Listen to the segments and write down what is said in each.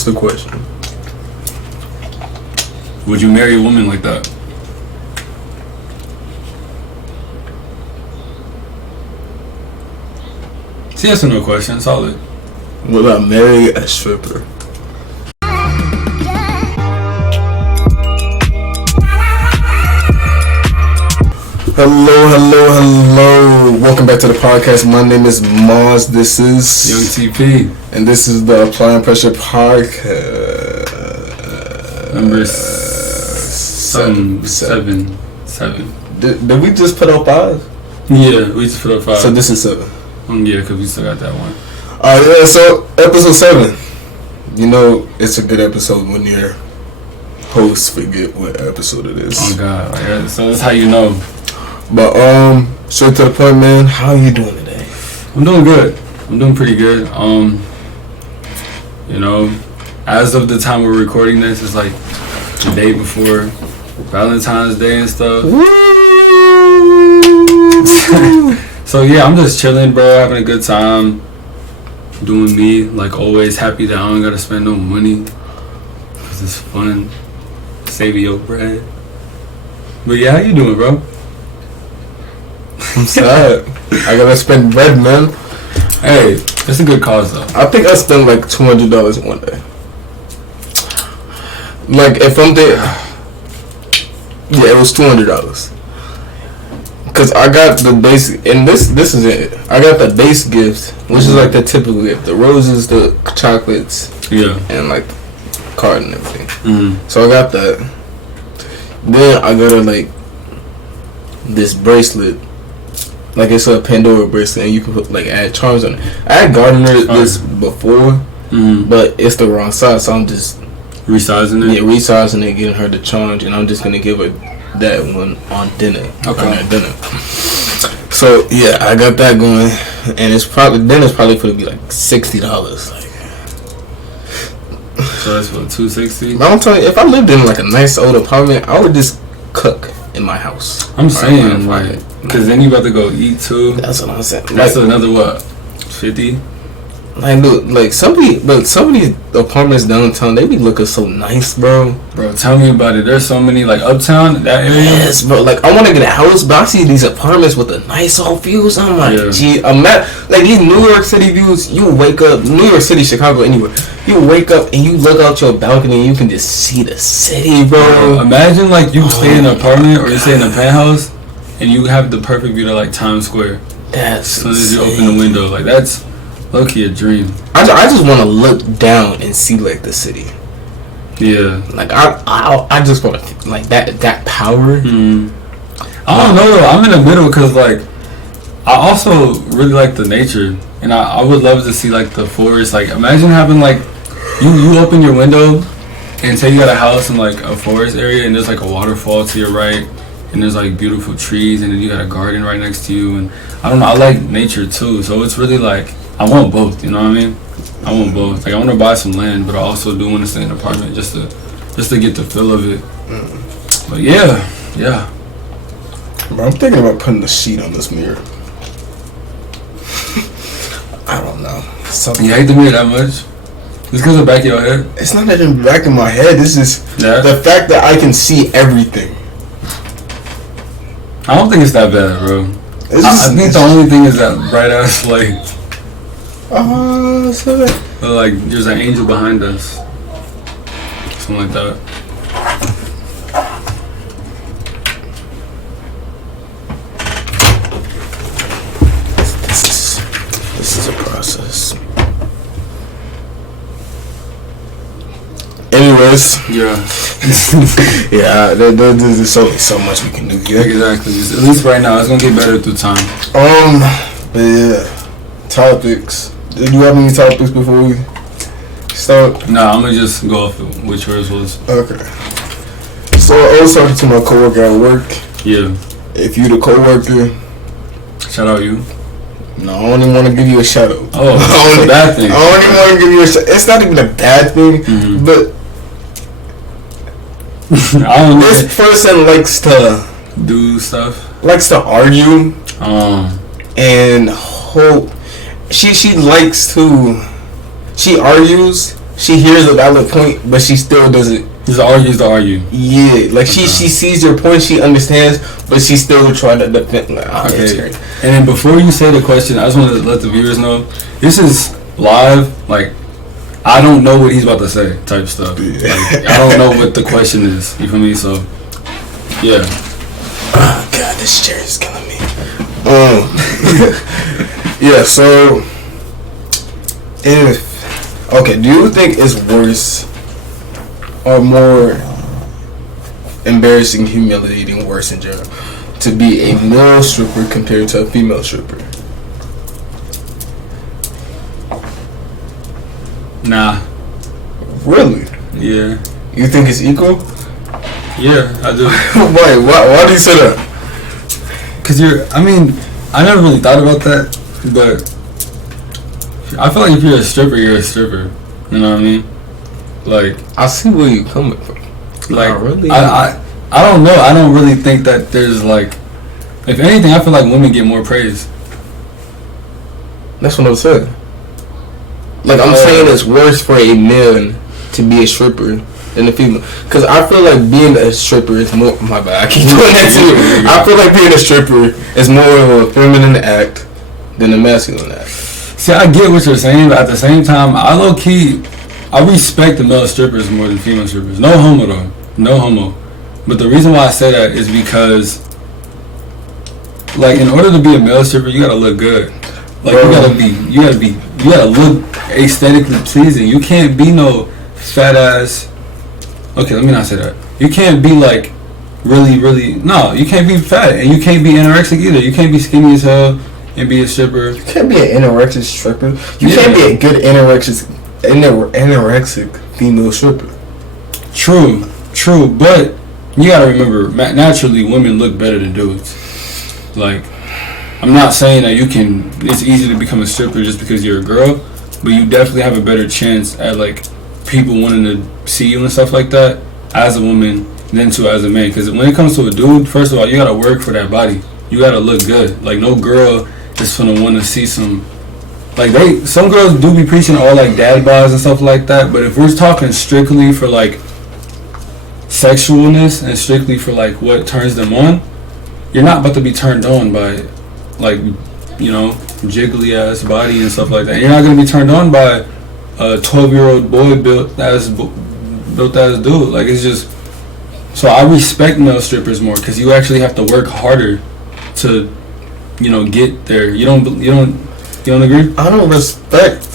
What's the question? Would you marry a woman like that? See, yes or no question. Solid. Would I marry a stripper? Hello. Welcome back to the podcast. My name is Mars. This is Young TP. And this is the Applying Pressure podcast. Number seven. Did we just put up 5? Yeah, we just put up 5. So this is 7. Yeah, because we still got that one. Yeah, so episode 7. You know, it's a good episode when your hosts forget what episode it is. Oh, God. Like, so that's how you know. But, straight to the point, man. How are you doing today? I'm doing good. I'm doing pretty good. You know, as of the time we're recording this, it's like the day before Valentine's Day and stuff. So yeah, I'm just chilling, bro, having a good time, doing me, like always, happy that I don't gotta spend no money, cause it's fun, saving your bread. But yeah, how you doing, bro? I'm sad. I gotta spend bread, man. Hey, it's a good cause though. I think I spent like $200 in one day. Like if I'm there, yeah, it was $200. Cause I got the base, and this is it. I got the base gift, which is like the typical gift: the roses, the chocolates, Yeah, and like card and everything. mm-hmm. So I got that. Then I got her like this bracelet. Like it's a Pandora bracelet, and you can put, like add charms on it. I had gotten her this before, but it's the wrong size, so I'm just resizing it. Yeah, resizing it, getting her the charms, and I'm just gonna give her that one on dinner. Okay. On her dinner. So yeah, I got that going, and it's probably going to be like $60. Like, So that's what, $260. I'm telling you, if I lived in like a nice old apartment, I would just cook in my house. I'm saying, like, because then you about to go eat too. That's what I'm saying. That's like, another what, 50? Like, look, like some of these apartments downtown, they be looking so nice, bro. Bro, tell me about it. There's so many, like, uptown, that area. Yes, bro. Like, I want to get a house, but I see these apartments with the nice old views. I'm like, gee, like these New York City views. You wake up, New York City, Chicago, anywhere. You wake up and you look out your balcony and you can just see the city, bro. Imagine, like, you stay in an apartment or you stay in a penthouse and you have the perfect view to, like, Times Square. That's as soon as you open the window, like, that's low-key a dream. I just want to look down and see like the city. Yeah. Like I just want to like that power. I don't know though. I'm in the middle because like I also really like the nature, and I would love to see like the forest. Like imagine having like you open your window and say you got a house in like a forest area, and there's like a waterfall to your right, and there's like beautiful trees, and then you got a garden right next to you, and I don't know. I like nature too, so it's really like. I want both, you know what I mean? I want both. Like I want to buy some land, but I also do want to stay in an apartment just to get the feel of it. But yeah. Bro, I'm thinking about putting a sheet on this mirror. I don't know. Something. You hate the mirror that much? Just because of the back of your head? It's not even the back of my head. It's just the fact that I can see everything. I don't think it's that bad, bro. I think the only thing is that bright ass light. So but like, there's an angel behind us. Something like that. This is a process. Anyways. Yeah. Yeah, there's so much we can do here. Exactly. At least right now, it's gonna get better through time. But yeah. Topics. Do you have any topics before we start? Nah, I'm gonna just go off of which yours was. Okay. So I was talking to my coworker at work. Yeah. If you the coworker, shout out you. No, I don't even want to give you a shout out. Oh, it's a bad thing. I don't even want to give you a shout. It's not even a bad thing, but I don't know. This person likes to do stuff. Likes to argue. And hope. She likes to. She argues. she hears a valid point, but she still doesn't. Just argue. Yeah, like she sees your point, she understands, but she still try to defend. Like, okay. And then before you say the question, I just want to let the viewers know this is live. Like, I don't know what he's about to say, type stuff. Yeah. Like, I don't know what the question is. You feel me? So, yeah. Oh God, this chair is killing me. Yeah. So, do you think it's worse or more embarrassing, humiliating, worse in general, to be a male stripper compared to a female stripper? Nah. Really? Yeah. You think it's equal? Yeah, I do. Why do you say that? Cause I never really thought about that, but I feel like if you're a stripper, you're a stripper. You know what I mean? Like, I see where you're coming from. Like, really? I don't know. I don't really think that there's like, if anything, I feel like women get more praise. That's what I'm saying. Like, I'm saying it's worse for a man to be a stripper than a female. Because I feel like being a stripper is more... My bad, I keep doing that too. I feel like being a stripper is more of a feminine act than a masculine act. See, I get what you're saying, but at the same time, I respect the male strippers more than female strippers. No homo, though. No homo. But the reason why I say that is because, like, in order to be a male stripper, you gotta look good. Like, you gotta look aesthetically pleasing. You can't be no fat ass. Okay, let me not say that. You can't be like really. No, you can't be fat, and you can't be anorexic either. You can't be skinny as hell and be a stripper. You can't be an anorexic stripper. You can't be a good anorexic female stripper. True, but you gotta remember, naturally, women look better than dudes. Like, I'm not saying that it's easy to become a stripper just because you're a girl, but you definitely have a better chance at, like, people wanting to see you and stuff like that as a woman than as a man. Because when it comes to a dude, first of all, you gotta work for that body. You gotta look good. Like, no girl is gonna want to see some... Like, some girls do be preaching all, like, dad bods and stuff like that, but if we're talking strictly for, like, sexualness and strictly for, like, what turns them on, you're not about to be turned on by, like, you know, jiggly ass body and stuff like that. You're not gonna be turned on by a 12-year-old boy built as dude. Like, it's just... So I respect male strippers more because you actually have to work harder to, you know, get there. You don't agree? I don't respect.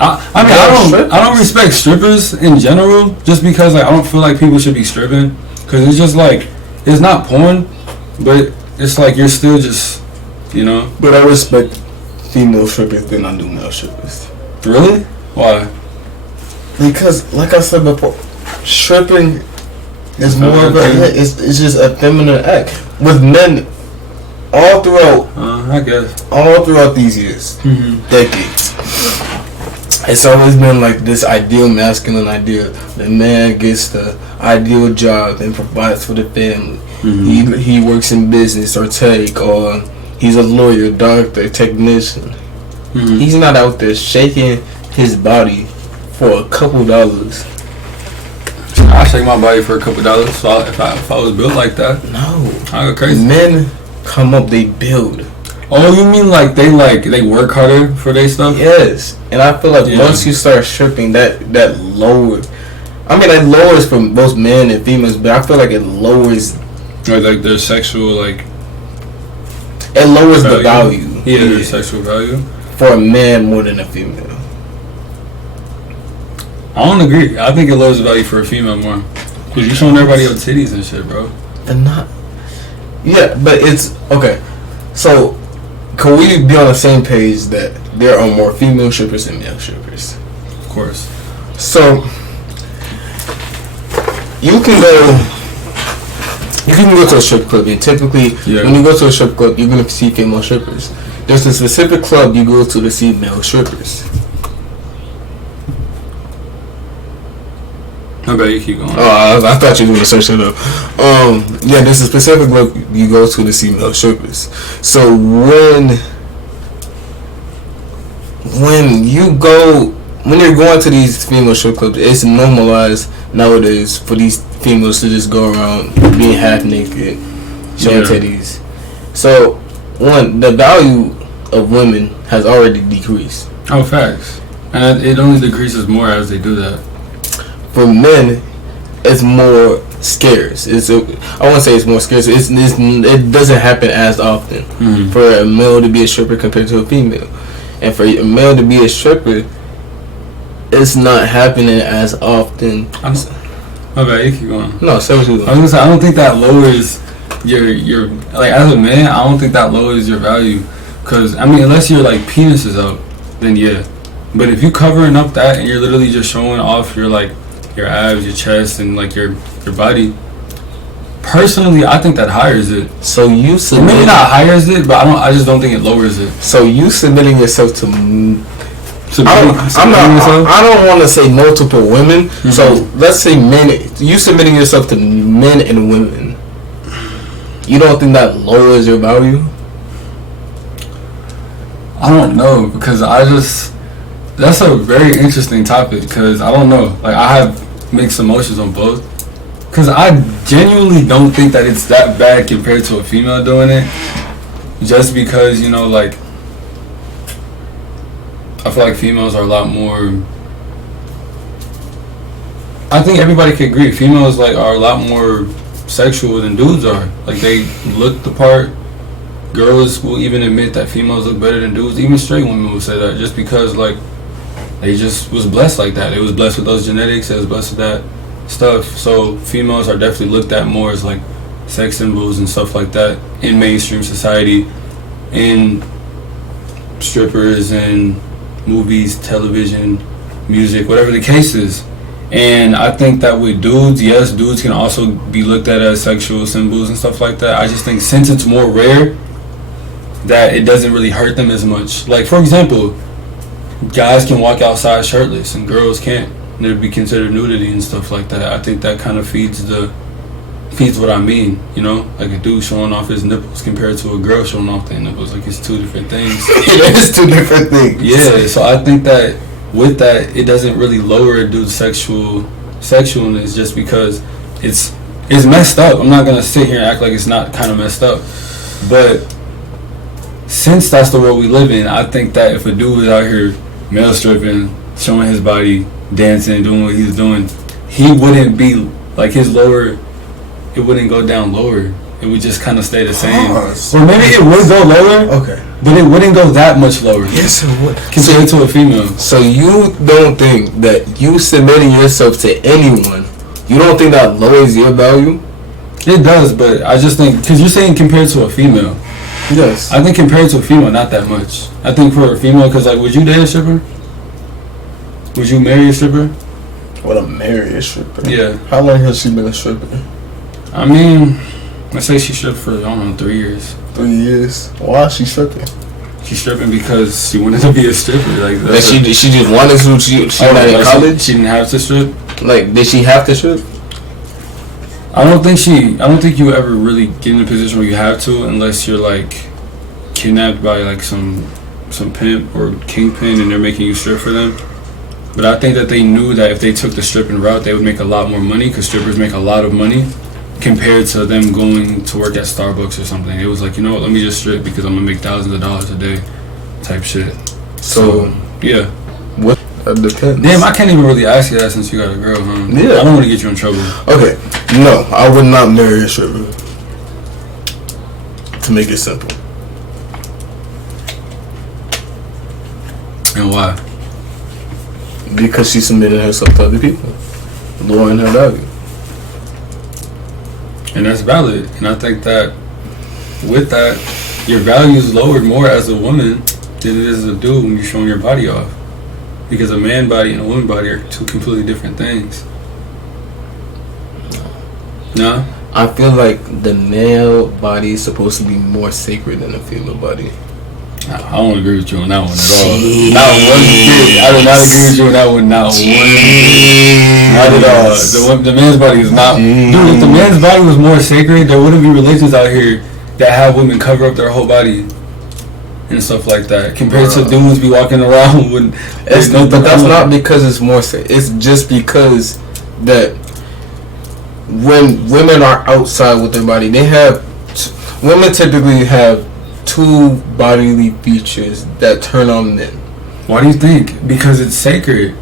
I don't respect strippers in general, just because, like, I don't feel like people should be stripping, because it's just like, it's not porn, but it's like you're still just, you know. But I respect female strippers than I do male strippers. Really? Why? Because, like I said before, stripping is more of it's just a feminine act with men all throughout. I guess all throughout these years, decades. It's always been like this ideal masculine idea. The man gets the ideal job and provides for the family. He works in business or tech, or he's a lawyer, doctor, technician. He's not out there shaking his body for a couple dollars. I shake my body for a couple dollars. So if I was built like that, no, I go crazy. Men come up, they build. Oh, you mean like they work harder for their stuff? Yes, and I feel like once you start stripping, that lowers. I mean, it lowers for both men and females, but I feel like it lowers. Like their sexual, like. It lowers the value. Yeah, their sexual value. For a man more than a female. I don't agree. I think it lowers the value for a female more. Because you're showing everybody your titties and shit, bro. They're not. Yeah, but it's. Okay. So, can we be on the same page that there are more female strippers than male strippers? Of course. So, you can go to a strip club, and typically, when you go to a strip club, you're going to see female strippers. There's a specific club you go to see male strippers. I bet you keep going. Oh, I thought you were going to search it up. Yeah, there's a specific club you go to see male strippers. So when you go, when you're going to these female strip clubs, it's normalized nowadays for these females to just go around being half naked, showing titties. So, one, the value of women has already decreased. Oh, facts. And it only decreases more as they do that. For men, it's more scarce. I won't say it's more scarce. It doesn't happen as often for a male to be a stripper compared to a female, and for a male to be a stripper, it's not happening as often. My bad, you keep going. No, say what you I was gonna say, I don't think that lowers your like, as a man, I don't think that lowers your value. Cause I mean, unless your like penis is out, then yeah. But if you covering up that and you're literally just showing off your like your abs, your chest, and like your body, personally, I think that hires it. So you maybe not hires it, but I just don't think it lowers it. So you submitting yourself to I don't want to say multiple women. So let's say men. You submitting yourself to men and women. You don't think that lowers your value? I don't know, because that's a very interesting topic, because I don't know. Like, I have mixed emotions on both. Because I genuinely don't think that it's that bad compared to a female doing it. Just because, you know, like, I feel like females are a lot more. I think everybody can agree. Females like are a lot more sexual than dudes are. Like, they look the part. Girls will even admit that females look better than dudes. Even straight women will say that, just because like they just was blessed like that. They was blessed with those genetics. They was blessed with that stuff. So females are definitely looked at more as like sex symbols and stuff like that in mainstream society, in strippers and movies, television, music, whatever the case is. And I think that with dudes, yes, dudes can also be looked at as sexual symbols and stuff like that. I just think since it's more rare, that it doesn't really hurt them as much. Like, for example, guys can walk outside shirtless and girls can't. And it'd be considered nudity and stuff like that. I think that kind of feeds what I mean, you know? Like a dude showing off his nipples compared to a girl showing off their nipples. Like, it's two different things. It is two different things. Yeah, so I think that with that, it doesn't really lower a dude's sexualness, just because it's messed up. I'm not going to sit here and act like it's not kind of messed up. But since that's the world we live in, I think that if a dude is out here male stripping, showing his body, dancing, doing what he's doing, he wouldn't be like it wouldn't go down lower. It would just kind of stay the same. Or maybe it would go lower. Okay. But it wouldn't go that much lower. Yes, it would. Compared to a female. So you don't think that you submitting yourself to anyone, you don't think that lowers your value? It does, but I just think, because you're saying compared to a female. Yes. I think compared to a female, not that much. I think for a female, because like, would you date a stripper? Would you marry a stripper? Would I marry a stripper? Yeah. How long has she been a stripper? I mean, let's say she stripped for, I don't know, 3 years. 3 years? Why is she stripping? She's stripping because she wanted to be a stripper. Like she just wanted to. She not in college. She didn't have to strip. Like, did she have to strip? I don't think you ever really get in a position where you have to, unless you're like kidnapped by like some pimp or kingpin and they're making you strip for them. But I think that they knew that if they took the stripping route, they would make a lot more money, because strippers make a lot of money compared to them going to work at Starbucks or something. It was like, you know what, let me just strip because I'm gonna make thousands of dollars a day type shit. So yeah. What? That depends. Damn, I can't even really ask you that since you got a girl, huh? Yeah. I don't want to get you in trouble. Okay. No, I would not marry a stripper. To make it simple. And why? Because she submitted herself to other people, lowering her value. And that's valid. And I think that with that, your value is lowered more as a woman than it is as a dude when you're showing your body off. Because a man body and a woman body are two completely different things. No? I feel like the male body is supposed to be more sacred than the female body. I don't agree with you on that one at all. Not one bit. I do not agree with you on that one. Not one bit. Not at all. The man's body is not. Dude, if the man's body was more sacred, there wouldn't be religions out here that have women cover up their whole body. and stuff like that, compared to dudes be walking around with. But that's not because it's more. It's just because that when women are outside with their body, women typically have two bodily features that turn on men. Why do you think? Because it's sacred.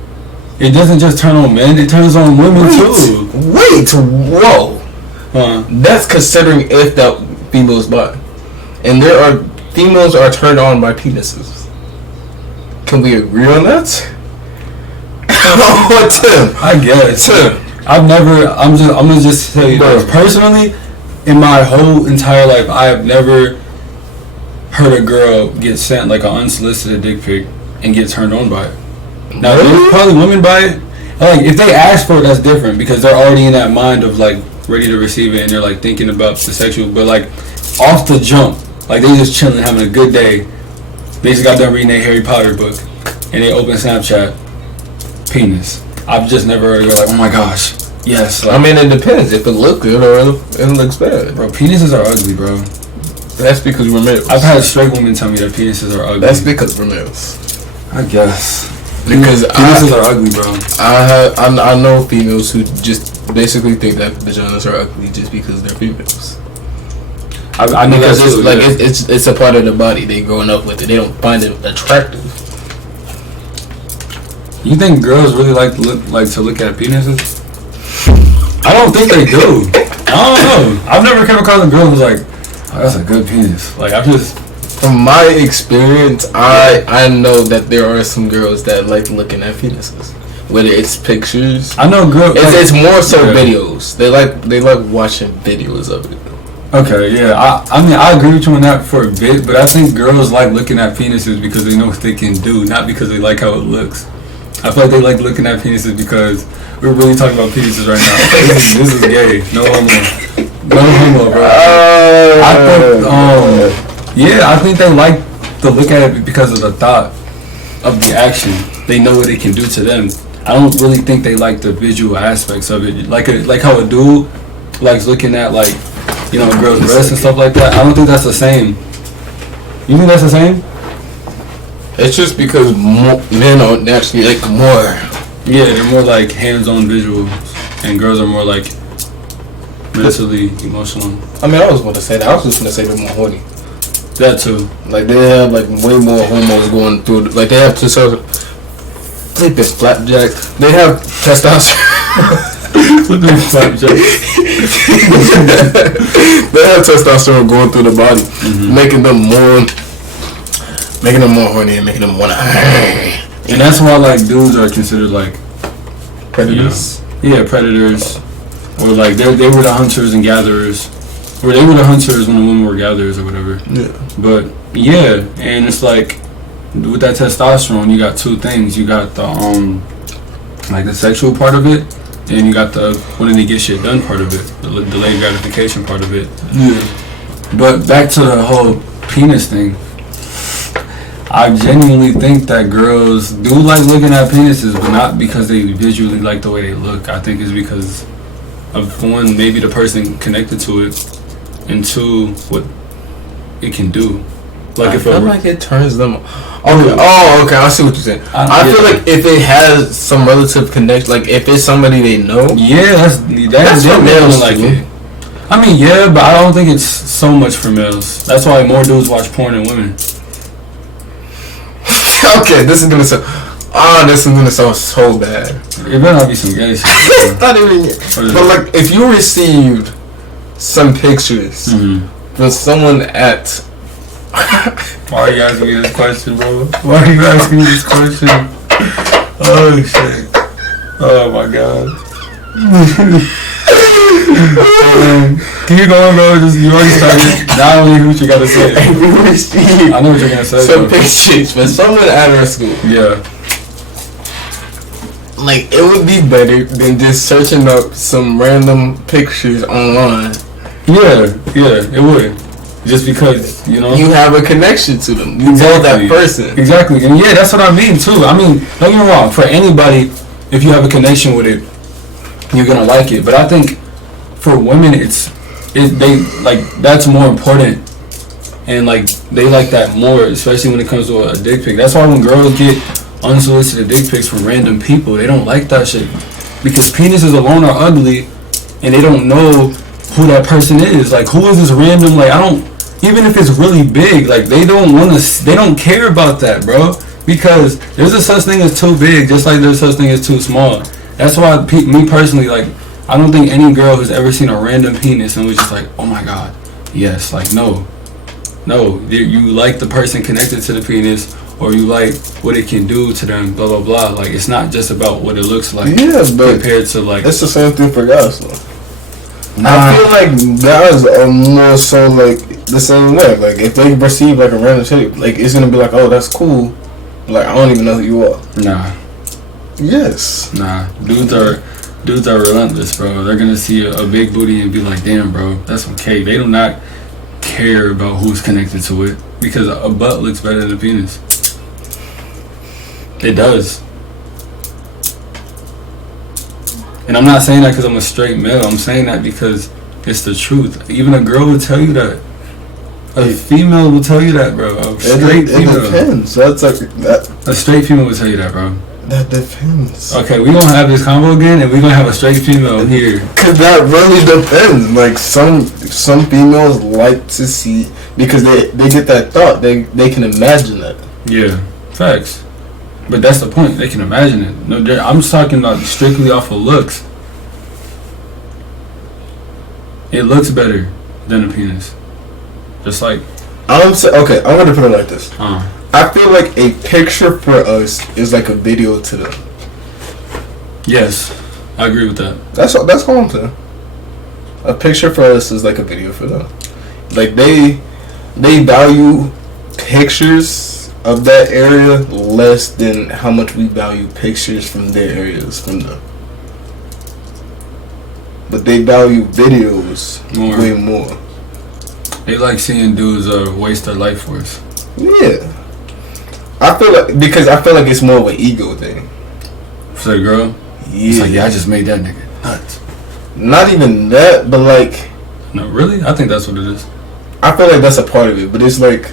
It doesn't just turn on men; it turns on women too. Wait, whoa! That's considering if that female's bi, and females are turned on by penises. Can we agree on that? Tim? I guess. Tim. I'm gonna just tell you this. Personally, in my whole entire life, I have never heard a girl get sent like an unsolicited dick pic and get turned on by it. Now, there's probably women by it. Like, if they ask for it, that's different because they're already in that mind of like ready to receive it and they're like thinking about the sexual. But like off the jump, like they just chilling, having a good day. They just got done reading their Harry Potter book and they open Snapchat, penis. I've just never heard of it like, oh my gosh, yes. Like, I mean, it depends if it looks good or it looks bad. Bro, penises are ugly, bro. That's because we're males. I've had straight women tell me that penises are ugly. That's because we're males. I guess. Because penises are ugly, bro. I know females who just basically think that vaginas are ugly just because they're females. I know because that's like it's a part of the body. They growing up with it. They don't find it attractive. You think girls really like to look at penises? I don't think they do. I don't know. I've never come across a girl who's like, oh, that's a good penis. Like, from my experience, I know that there are some girls that like looking at penises. Whether it's pictures, I know girls. It's more so videos. They like watching videos of it. Okay, yeah. I mean, I agree with you on that for a bit, but I think girls like looking at penises because they know what they can do, not because they like how it looks. I feel like they like looking at penises because we're really talking about penises right now. This is gay. No homo, bro. I think they like to look at it because of the thought of the action. They know what it can do to them. I don't really think they like the visual aspects of it. Like how a dude likes looking at like, you know, a girl's breasts and stuff like that. I don't think that's the same. You think that's the same? It's just because men are naturally like more. Yeah, they're more like hands-on visuals, and girls are more like mentally emotional. I mean, I was going to say that. I was just going to say they're more horny. That too. Like they have like way more hormones going through. Like they have to sort of flip this flapjack. They have testosterone. They have testosterone going through the body, making them more horny and making them want to. And that's why like dudes are considered like predators. Yeah, predators, or like they were the hunters and gatherers, or they were the hunters when the women were gatherers or whatever. Yeah. But yeah, and it's like with that testosterone, you got two things. You got the like the sexual part of it. And you got the wanting to get shit done part of it, the delayed gratification part of it. Yeah. But back to the whole penis thing. I genuinely think that girls do like looking at penises, but not because they visually like the way they look. I think it's because of one, maybe the person connected to it, and two, what it can do. Like I feel like it turns them. Okay. Oh, okay. I see what you're saying. I feel like if it has some relative connection, like if it's somebody they know. Yeah, that's what males like it. I mean, yeah, but I don't think it's so much for males. That's why more dudes watch porn than women. Okay, this is gonna sound so bad. It better not be some gay shit. It's not even. But like, if you received some pictures from someone at. Why are you asking me this question, bro? Why are you asking me this question? Oh shit! Oh my god! Keep going, bro. You already started. Now I only hear what you gotta say. I know what you're gonna say. Some pictures from someone at our school. Yeah. Like, it would be better than just searching up some random pictures online. Yeah, it would. Just because, you know, you have a connection to them. You know that person. Exactly. And yeah, that's what I mean too. I mean, don't get me wrong, for anybody, if you have a connection with it, you're gonna like it. But I think for women, they like that's more important. And like they like that more, especially when it comes to a dick pic. That's why when girls get unsolicited dick pics from random people, they don't like that shit. Because penises alone are ugly, and they don't know who that person is. Like, who is this random, like, I don't, even if it's really big, like, they don't care about that, bro. Because there's a such thing as too big, just like there's such thing as too small. That's why, me personally, like, I don't think any girl who's ever seen a random penis and was just like, oh my god, yes, like, no, you like the person connected to the penis, or you like what it can do to them, blah blah blah. Like, it's not just about what it looks like. Yeah, but compared to, like, it's the same thing for guys though. Nah. I feel like guys are more so like the same way. Like, if they perceive like a random shit, like, it's gonna be like, oh, that's cool. Like, I don't even know who you are. Nah. Yes. Nah. Dudes are relentless, bro. They're gonna see a big booty and be like, damn, bro, that's some cake. They do not care about who's connected to it, because a butt looks better than a penis. It does. And I'm not saying that because I'm a straight male. I'm saying that because it's the truth. Even a girl will tell you that. A female will tell you that, bro. A straight female. It depends. That's like that. A straight female will tell you that, bro. That depends. Okay, we gonna have this combo again, and we gonna have a straight female here. Cause that really depends. Like, some females like to see, because they get that thought. They can imagine that. Yeah, facts. But that's the point. They can imagine it. No, I'm talking about strictly off of looks. It looks better than a penis. Just like, okay, I'm gonna put it like this. I feel like a picture for us is like a video to them. Yes, I agree with that. That's all I'm saying. A picture for us is like a video for them. Like, they value pictures of that area less than how much we value pictures from their areas from them. But they value videos way more. They like seeing dudes waste their life force. Yeah. I feel like it's more of an ego thing. For the girl? Yeah. It's like, yeah, I just made that nigga nuts. Not even that, but like... No, really? I think that's what it is. I feel like that's a part of it, but it's like...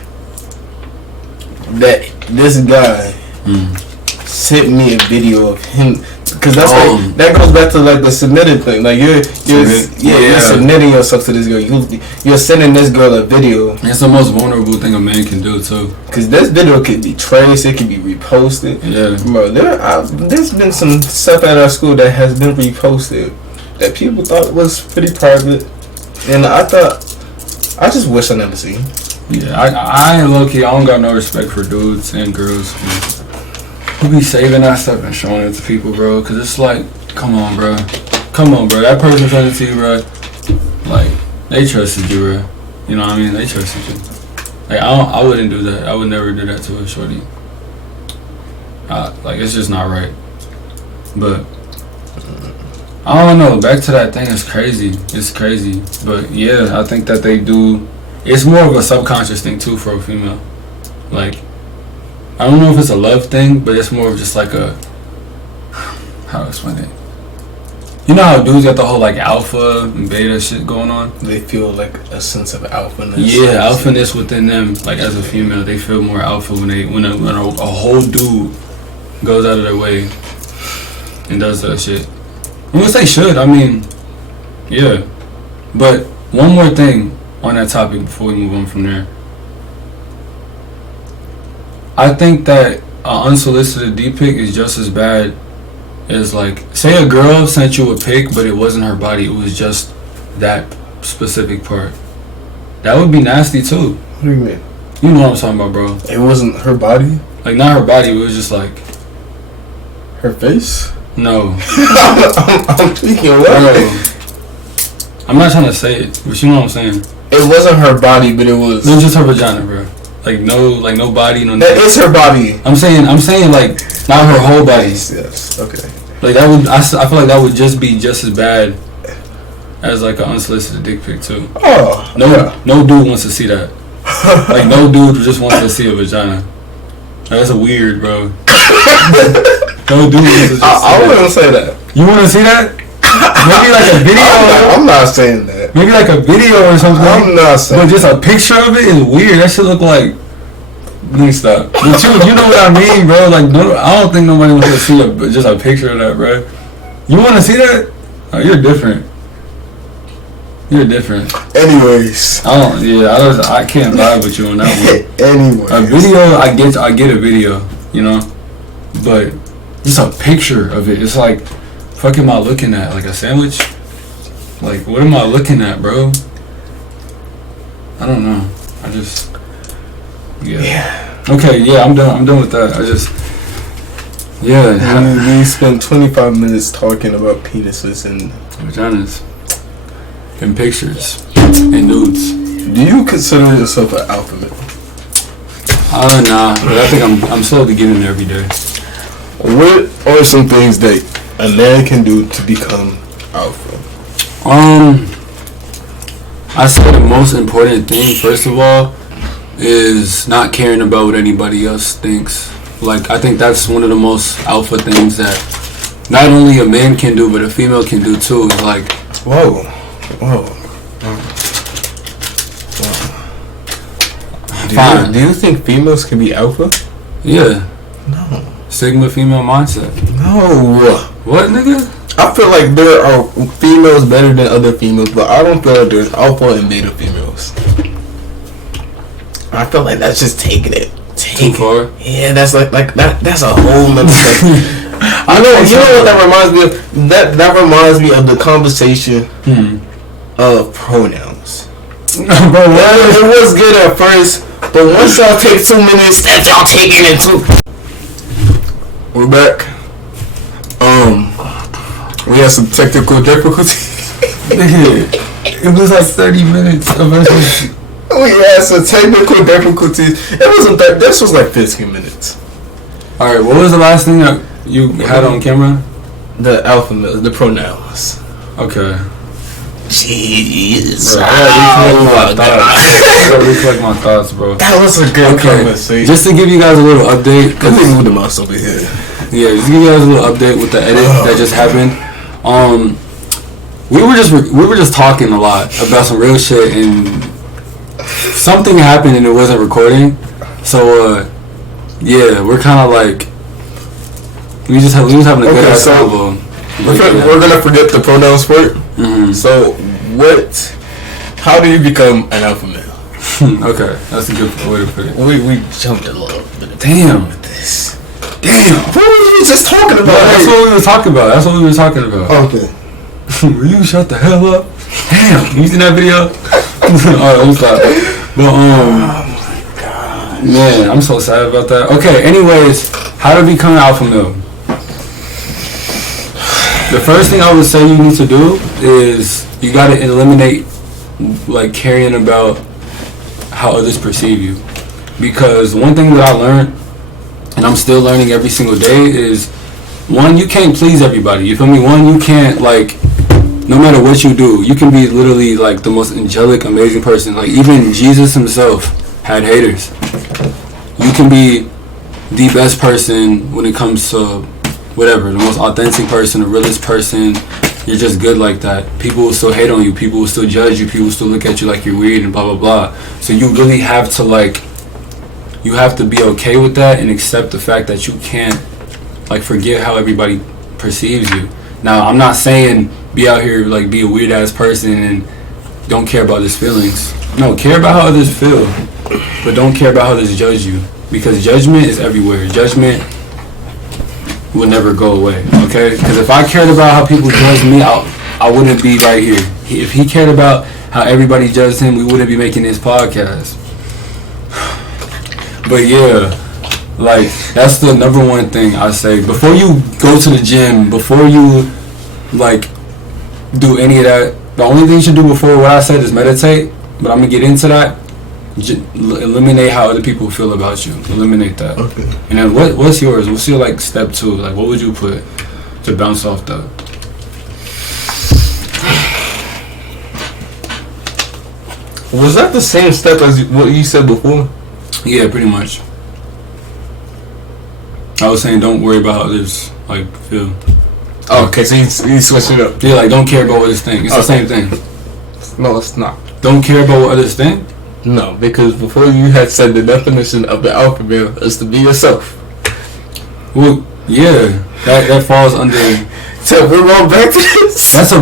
that this guy sent me a video of him, because that's like, that goes back to like the submitted thing. Like, you're submitting yourself to this girl. You're sending this girl a video. It's the most vulnerable thing a man can do too. Because this video could be traced, it could be reposted. Yeah, bro. There's been some stuff at our school that has been reposted that people thought was pretty private, and I just wish I never seen. Yeah, I ain't low-key, I don't got no respect for dudes and girls who be saving that stuff and showing it to people, bro. Because it's like, come on, bro. That person sent it to you, bro. Like, they trusted you, bro. You know what I mean? They trusted you. Like, I wouldn't do that. I would never do that to a shorty. Like, it's just not right. But I don't know. Back to that thing, it's crazy. It's crazy. But yeah, I think that they do. It's more of a subconscious thing too for a female. Like, I don't know if it's a love thing, but it's more of just like a, how to explain it? You know how dudes got the whole like alpha and beta shit going on? They feel like a sense of alphaness. Yeah, alphaness within them. Like, as a female, they feel more alpha when a whole dude goes out of their way and does that shit. Unless they should, I mean, yeah. But one more thing on that topic before we move on from there. I think that an unsolicited dick pic is just as bad as, like, say a girl sent you a pic but it wasn't her body, it was just that specific part. That would be nasty too. What do you mean? You know what I'm talking about, bro. It wasn't her body? Like, not her body, it was just like her face? No. I'm thinking what? Bro, I'm not trying to say it, but you know what I'm saying. It wasn't her body, but it was just her vagina, bro. Like no body, no. That is her body. I'm saying like not her whole body. Yes. Okay. Like, that would, I feel like that would just be just as bad as like an unsolicited dick pic too. Oh. No dude wants to see that. Like, no dude just wants to see a vagina. Like, that's weird, bro. No dude wants to see I wouldn't say that. You want to see that? Maybe like a video. I'm not saying that. Maybe like a video or something. I'm not saying. But just a picture of it is weird. That shit look like. Let me stop. But you know what I mean, bro. Like, no, I don't think nobody wants to see just a picture of that, bro. You want to see that? Oh, you're different. You're different. Anyways. I can't vibe with you on that one. Anyways. A video, I get a video, you know? But just a picture of it. It's like, fuck am I looking at? Like a sandwich? Like, what am I looking at, bro? I don't know. I just... Yeah. Okay, yeah, I'm done with that. We spent 25 minutes talking about penises and vaginas and pictures and nudes. Do you consider yourself an alpha male? Nah, but I think I'm slowly getting there every day. What are some things that a man can do to become alpha? I say the most important thing, first of all, is not caring about what anybody else thinks. Like, I think that's one of the most alpha things that not only a man can do, but a female can do too. Is like, whoa. Do you think females can be alpha? Yeah. No. Sigma female mindset. No. What, nigga? I feel like there are females better than other females, but I don't feel like there's alpha and beta females. I feel like that's just taking it too far. Yeah, that's like that. That's a whole nother thing. I know. You know what that reminds me of? That reminds me of the conversation of pronouns. Bro, it was good at first, but once y'all take 2 minutes, that y'all taking it too. We're back. We had some technical difficulties. It was like 30 minutes of us. We had some technical difficulties. It wasn't that. This was like 15 minutes. All right. What was the last thing that you had on camera? The alpha males, the pronouns. Okay. Jeez. Bro, I gotta recollect my thoughts, bro. That was a good conversation. Just to give you guys a little update. Let me move the mouse over here. Yeah, just to give you guys a little update with the edit that just happened. We were just talking a lot about some real shit, and something happened and it wasn't recording. So yeah, we're kind of like we was having a good ass convo. We're gonna forget the pronouns part. Mm-hmm. So how do you become an alpha male? Okay, that's a good way to put it. We jumped a little bit. Damn. With this. Damn. What were we just talking about? That's what we were talking about. Okay. Will you shut the hell up? Damn. You seen that video? Alright, let me stop. But oh my god. Man, I'm so sad about that. Okay, anyways, how to become an alpha male. The first thing I would say you need to do is you gotta eliminate like caring about how others perceive you. Because one thing that I learned, and I'm still learning every single day, is one, you can't please everybody. You feel me? One, you can't, like, no matter what you do, you can be literally like the most angelic, amazing person. Like even Jesus himself had haters. You can be the best person when it comes to whatever, the most authentic person, the realest person. You're just good like that. People will still hate on you. People will still judge you. People will still look at you like you're weird and blah blah blah. So you really have to you have to be okay with that and accept the fact that you can't forget how everybody perceives you. Now I'm not saying be out here be a weird ass person and don't care about his feelings. No, care about how others feel, but don't care about how others judge you, because judgment is everywhere. Judgment will never go away. Okay, because if I cared about how people judge me, I wouldn't be right here. If he cared about how everybody judged him, we wouldn't be making this podcast. But yeah, that's the number one thing I say. Before you go to the gym, before you do any of that, the only thing you should do before what I said is meditate. But I'm gonna get into that. Eliminate how other people feel about you. Eliminate that. Okay. And then what's yours? What's your step 2? What would you put to bounce off that? Was that the same step as what you said before? Yeah, pretty much. I was saying don't worry about how others feel. Oh, okay, so you switched it up. Yeah, like don't care about what others think. It's the same thing. No, it's not. Don't care about what others think? No, because before you had said the definition of the alpha male is to be yourself. Well, yeah, that falls under. So we're going back to this. That's a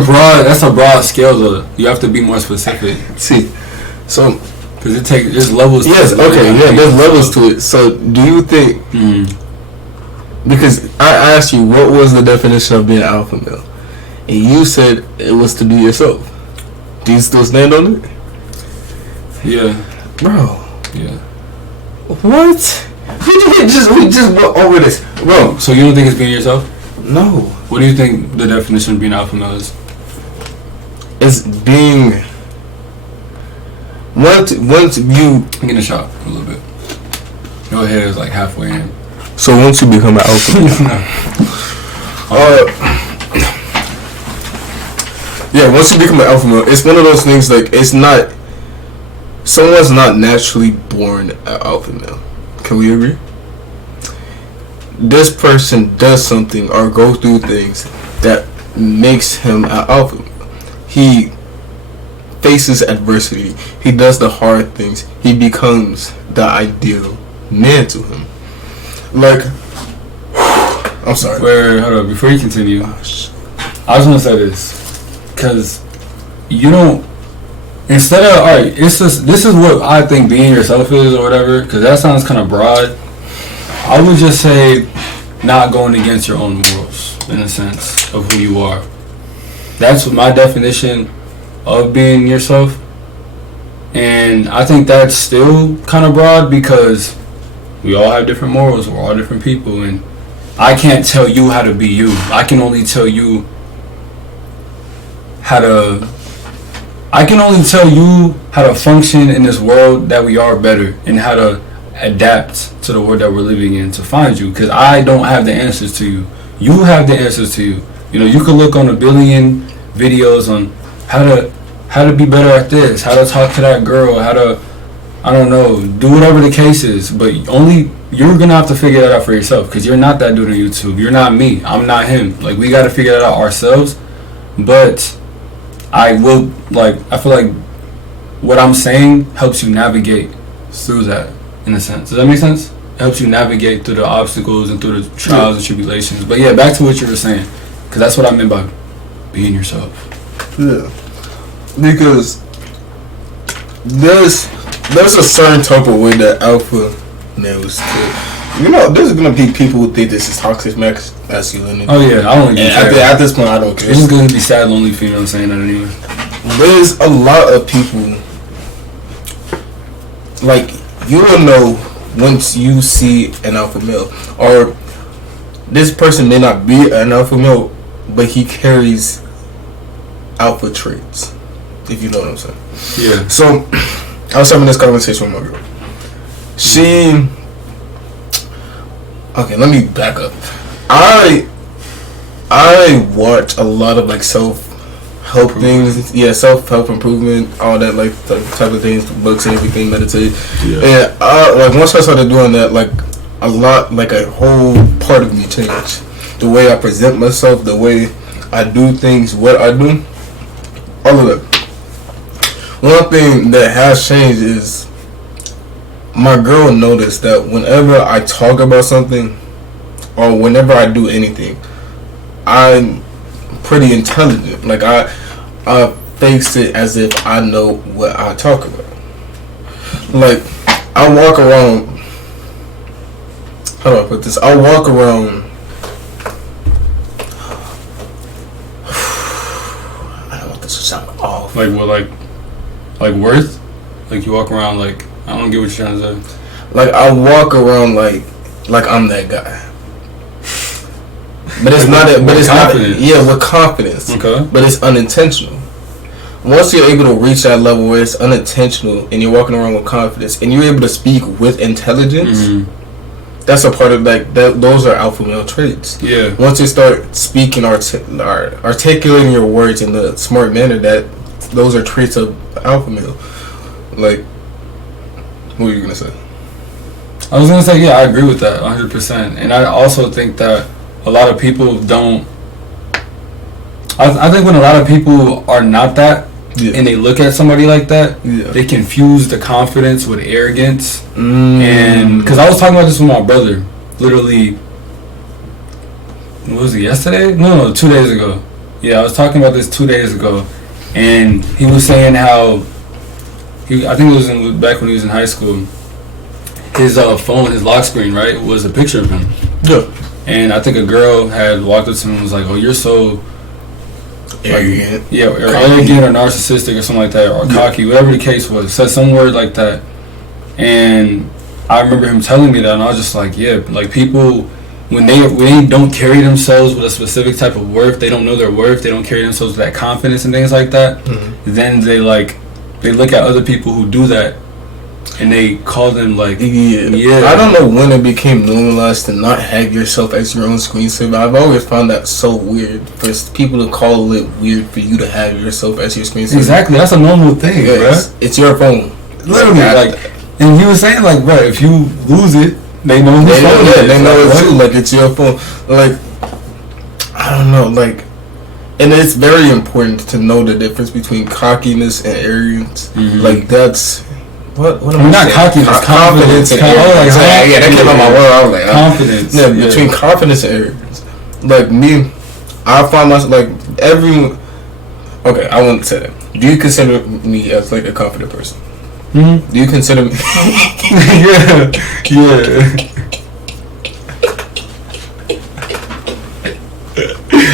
broad scale though. You have to be more specific. See, so because there's levels. Yes, to okay, yeah, there's levels to it. So do you think? Because I asked you what was the definition of being an alpha male, and you said it was to be yourself. Do you still stand on it? Yeah, bro. Yeah. What? We just went over this, bro. So you don't think it's being yourself? No. What do you think the definition of being alpha male is? It's being once you I'm getting a shot a little bit. Your head is like halfway in. So once you become an alpha male, yeah, once you become an alpha male, it's one of those things like it's not. Someone's not naturally born an alpha male. Can we agree? This person does something or goes through things that makes him an alpha male. He faces adversity. He does the hard things. He becomes the ideal man to him. Like, I'm sorry. Hold on. Before you continue, I just want to say this, because you don't. Instead of alright, this is what I think being yourself is or whatever. Because that sounds kind of broad. I would just say not going against your own morals in a sense of who you are. That's my definition of being yourself, and I think that's still kind of broad because we all have different morals. We're all different people, and I can't tell you how to be you. I can only tell you how to function in this world that we are better, and how to adapt to the world that we're living in to find you, because I don't have the answers to you. You have the answers to you. You know, you can look on a billion videos on how to be better at this, how to talk to that girl, how to, I don't know, do whatever the case is, but only you're gonna have to figure that out for yourself, because you're not that dude on YouTube. You're not me. I'm not him. Like, we gotta figure that out ourselves. But I feel like what I'm saying helps you navigate through that, in a sense. Does that make sense? It helps you navigate through the obstacles and through the trials and tribulations. But yeah, back to what you were saying, because that's what I meant by being yourself. Yeah, because there's a certain type of way that alpha males do. You know, there's gonna be people who think this is toxic masculinity. Oh yeah, I don't even care. At this point, I don't care. It's just gonna be sad, lonely females saying that anyway. There's a lot of people, like, you will know once you see an alpha male, or this person may not be an alpha male, but he carries alpha traits, if you know what I'm saying. Yeah. So I was having this conversation with my girl. Okay, let me back up. I watch a lot of like self-help things. Yeah, self-help improvement, all that like type of things, books and everything, meditate. Yeah. And like once I started doing that, like a lot, like a whole part of me changed. The way I present myself, the way I do things, what I do, all of that. One thing that has changed is my girl noticed that whenever I talk about something or whenever I do anything, I'm pretty intelligent. Like I face it as if I know what I talk about. Like I walk around. How do I put this? I walk around. I don't want this to sound off. Like what? Like worth? Like you walk around like, I don't get what you're trying to say. Like I walk around like I'm that guy. But it's not. But it's confidence. Not. Yeah, with confidence. Okay. But it's unintentional. Once you're able to reach that level where it's unintentional and you're walking around with confidence and you're able to speak with intelligence, that's a part of like that. Those are alpha male traits. Yeah. Once you start speaking articulating your words in a smart manner, those are traits of alpha male. Like, what were you gonna say? I was gonna say, yeah, I agree with that 100%, and I also think that a lot of people don't I think when a lot of people are not that, and they look at somebody like that, they confuse the confidence with arrogance. And because I was talking about this with my brother, literally, what was it, yesterday? No, 2 days ago. Yeah, I was talking about this 2 days ago, and he was saying how I think it was back when he was in high school. His phone, his lock screen, right, was a picture of him. Yeah. And I think a girl had walked up to him and was like, "Oh, you're so arrogant." Like, or arrogant or narcissistic or something like that, or cocky, whatever the case was. Said some word like that. And I remember him telling me that, and I was just like, yeah, like people, when they don't carry themselves with a specific type of worth, they don't know their worth, they don't carry themselves with that confidence and things like that, then they look at other people who do that, and they call them like, I don't know when it became normalized to not have yourself as your own screensaver. I've always found that so weird for people to call it weird for you to have yourself as your screensaver. Exactly, that's a normal thing, bro. It's your phone, literally. Like, and he was saying like, bro, if you lose it, they know whose phone it is. They know it's you. Like, it's your phone. Like, I don't know. Like, and it's very important to know the difference between cockiness and arrogance. Like, that's. What am I not saying? cocky, just confidence. And arrogance. Yeah, that came out my word. I was like, confidence. Yeah, between confidence and arrogance. Like me, I find myself like everyone. Okay, I wouldn't say that. Do you consider me as like a confident person? Do you consider me? yeah.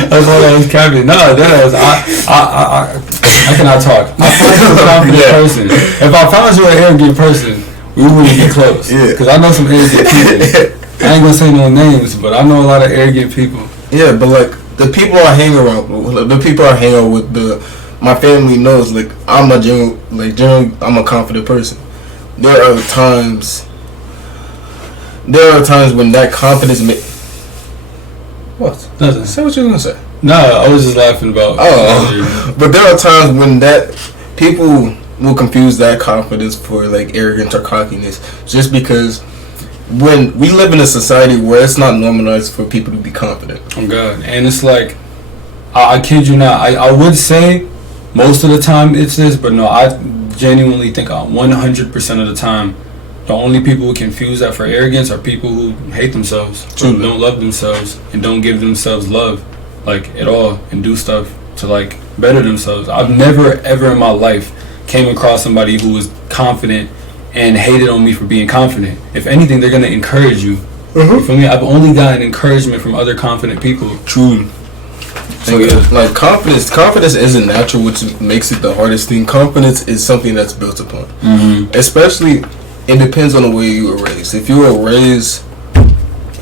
That's all I was capping. No, that is I cannot talk. I find you a confident person. If I found you an arrogant person, we wouldn't be close. Because I know some arrogant people. I ain't gonna say no names, but I know a lot of arrogant people. Yeah, but like the people I hang around with, my family knows like I'm a generally I'm a confident person. There are times when that confidence What? Nothing. Say what you were gonna say. No, I was just laughing about. But there are times when that people will confuse that confidence for like arrogance or cockiness, just because when we live in a society where it's not normalized for people to be confident. Oh God, and it's like, I kid you not. I would say most of the time it's this, but no, I genuinely think 100% of the time, the only people who confuse that for arrogance are people who hate themselves, who don't love themselves, and don't give themselves love, like, at all, and do stuff to, like, better themselves. I've never, ever in my life came across somebody who was confident and hated on me for being confident. If anything, they're going to encourage you. You feel me? I've only gotten encouragement from other confident people. True. So, like, confidence isn't natural, which makes it the hardest thing. Confidence is something that's built upon. Especially, it depends on the way you were raised. If you were raised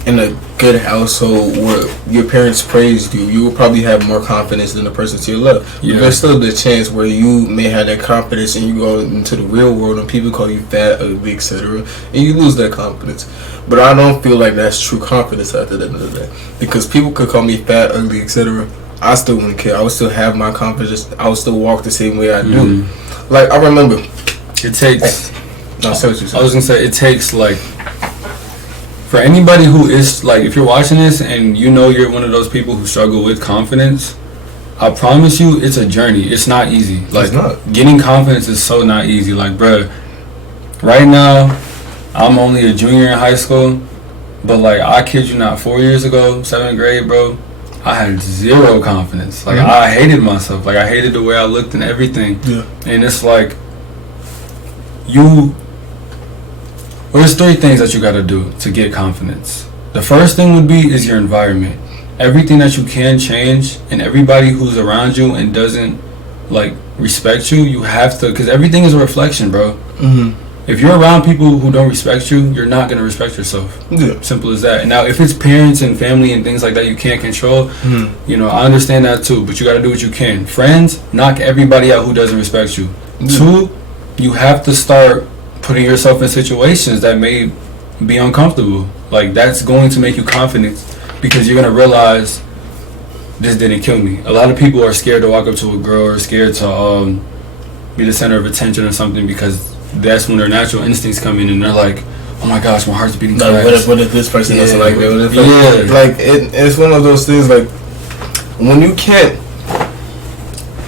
in a good household where your parents praised you, you will probably have more confidence than the person to your left. But there's still the chance where you may have that confidence and you go into the real world and people call you fat, ugly, etc., and you lose that confidence. But I don't feel like that's true confidence at the end of the day, because people could call me fat, ugly, etc. I still wouldn't care. I would still have my confidence. I would still walk the same way I do. Like, I remember, it takes. I was gonna say, it takes, like, for anybody who is, like, if you're watching this and you know you're one of those people who struggle with confidence, I promise you it's a journey. It's not easy. Like, getting confidence is so not easy. Like, bruh, right now I'm only a junior in high school, but, like, I kid you not, 4 years ago, 7th grade, bro, I had zero confidence. Like, I hated myself. Like, I hated the way I looked and everything. And it's like, there's 3 things that you gotta do to get confidence. The first thing would be is your environment. Everything that you can change, and everybody who's around you and doesn't, like, respect you, you have to, because everything is a reflection, bro. If you're around people who don't respect you, you're not gonna respect yourself. Simple as that. And now, if it's parents and family and things like that you can't control, you know, I understand that too, but you gotta do what you can. Friends, knock everybody out who doesn't respect you. 2, you have to start putting yourself in situations that may be uncomfortable. Like, that's going to make you confident, because you're going to realize this didn't kill me. A lot of people are scared to walk up to a girl, or scared to be the center of attention or something, because that's when their natural instincts come in and they're like, oh my gosh, my heart's beating fast. What if this person doesn't like me? Like, it's one of those things, like, when you can't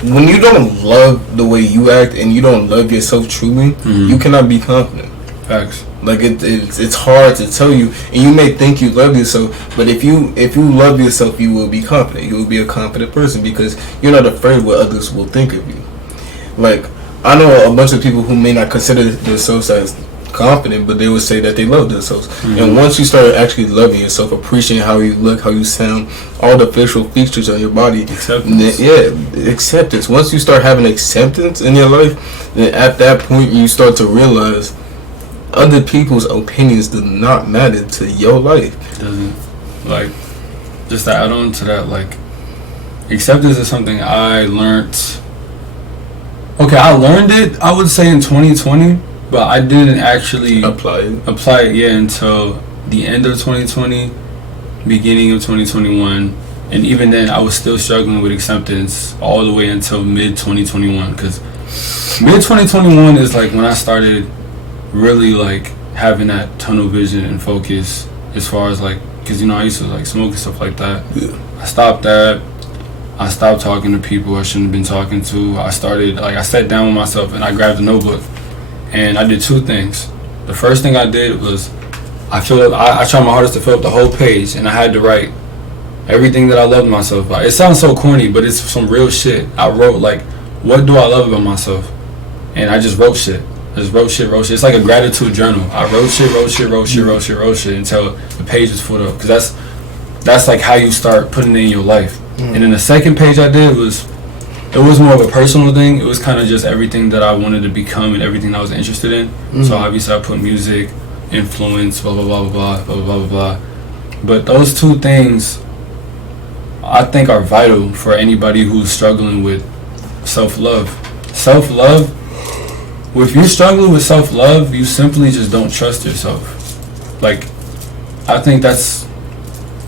when you don't love the way you act and you don't love yourself truly, you cannot be confident. Facts. Like it's hard to tell you, and you may think you love yourself, but if you love yourself, you will be confident. You will be a confident person because you're not afraid what others will think of you. Like, I know a bunch of people who may not consider themselves as confident, but they would say that they love themselves. And once you start actually loving yourself, appreciating how you look, how you sound, all the facial features on your body, acceptance. Once you start having acceptance in your life, then at that point you start to realize other people's opinions do not matter to your life. Doesn't. Like, just to add on to that, like, acceptance is something I learned. Okay, I learned it, I would say, in 2020, but I didn't actually apply it until the end of 2020, beginning of 2021. And even then, I was still struggling with acceptance all the way until mid-2021. Because mid-2021 is, like, when I started really, like, having that tunnel vision and focus as far as, like, because, you know, I used to, like, smoke and stuff like that. Yeah. I stopped that. I stopped talking to people I shouldn't have been talking to. I sat down with myself and I grabbed a notebook and I did two things. The first thing I did was I tried my hardest to fill up the whole page, and I had to write everything that I loved myself by. It sounds so corny, but it's some real shit. I wrote, like, what do I love about myself? And I just wrote shit. It's like a gratitude journal. I wrote shit until the page was filled up. Because that's like how you start putting it in your life. And then the second page I did was more of a personal thing. It was kind of just everything that I wanted to become and everything I was interested in. So obviously I put music, influence, blah, blah, blah, blah, blah, blah, blah, blah. But those two things I think are vital for anybody who's struggling with self-love. Self-love, if you're struggling with self-love, you simply just don't trust yourself. Like, I think that's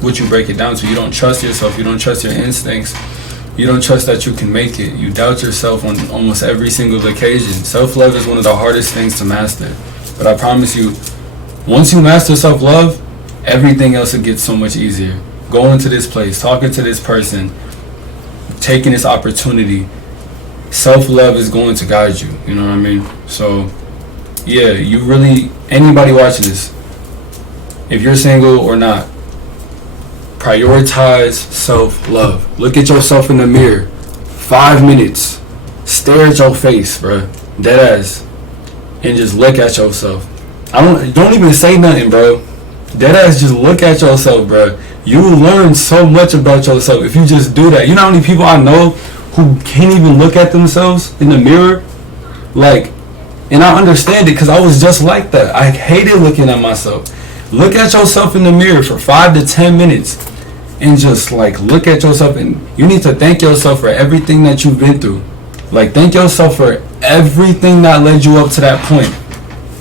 what you break it down to. You don't trust yourself. You don't trust your instincts. You don't trust that you can make it. You doubt yourself on almost every single occasion. Self-love is one of the hardest things to master. But I promise you, once you master self-love, everything else will get so much easier. Going to this place, talking to this person, taking this opportunity, self-love is going to guide you. You know what I mean? So, yeah, anybody watching this, if you're single or not, prioritize self-love. Look at yourself in the mirror. 5 minutes. Stare at your face, bro. Deadass. And just look at yourself. Don't even say nothing, bro. Deadass, just look at yourself, bro. You will learn so much about yourself if you just do that. You know how many people I know who can't even look at themselves in the mirror? Like, and I understand it because I was just like that. I hated looking at myself. Look at yourself in the mirror for 5 to 10 minutes and just, like, look at yourself, and you need to thank yourself for everything that you've been through. Like, thank yourself for everything that led you up to that point.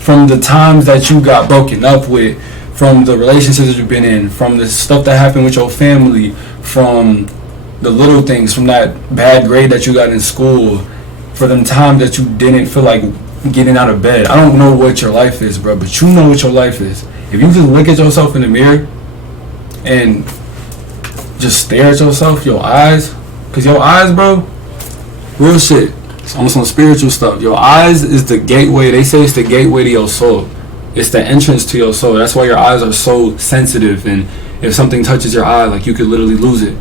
From the times that you got broken up with, from the relationships that you've been in, from the stuff that happened with your family, from the little things, from that bad grade that you got in school, for them times that you didn't feel like getting out of bed. I don't know what your life is, bro, but you know what your life is. If you just look at yourself in the mirror and just stare at yourself, your eyes, because your eyes, bro, real shit, it's almost some spiritual stuff. Your eyes is the gateway. They say it's the gateway to your soul. It's the entrance to your soul. That's why your eyes are so sensitive, and if something touches your eye, like, you could literally lose it.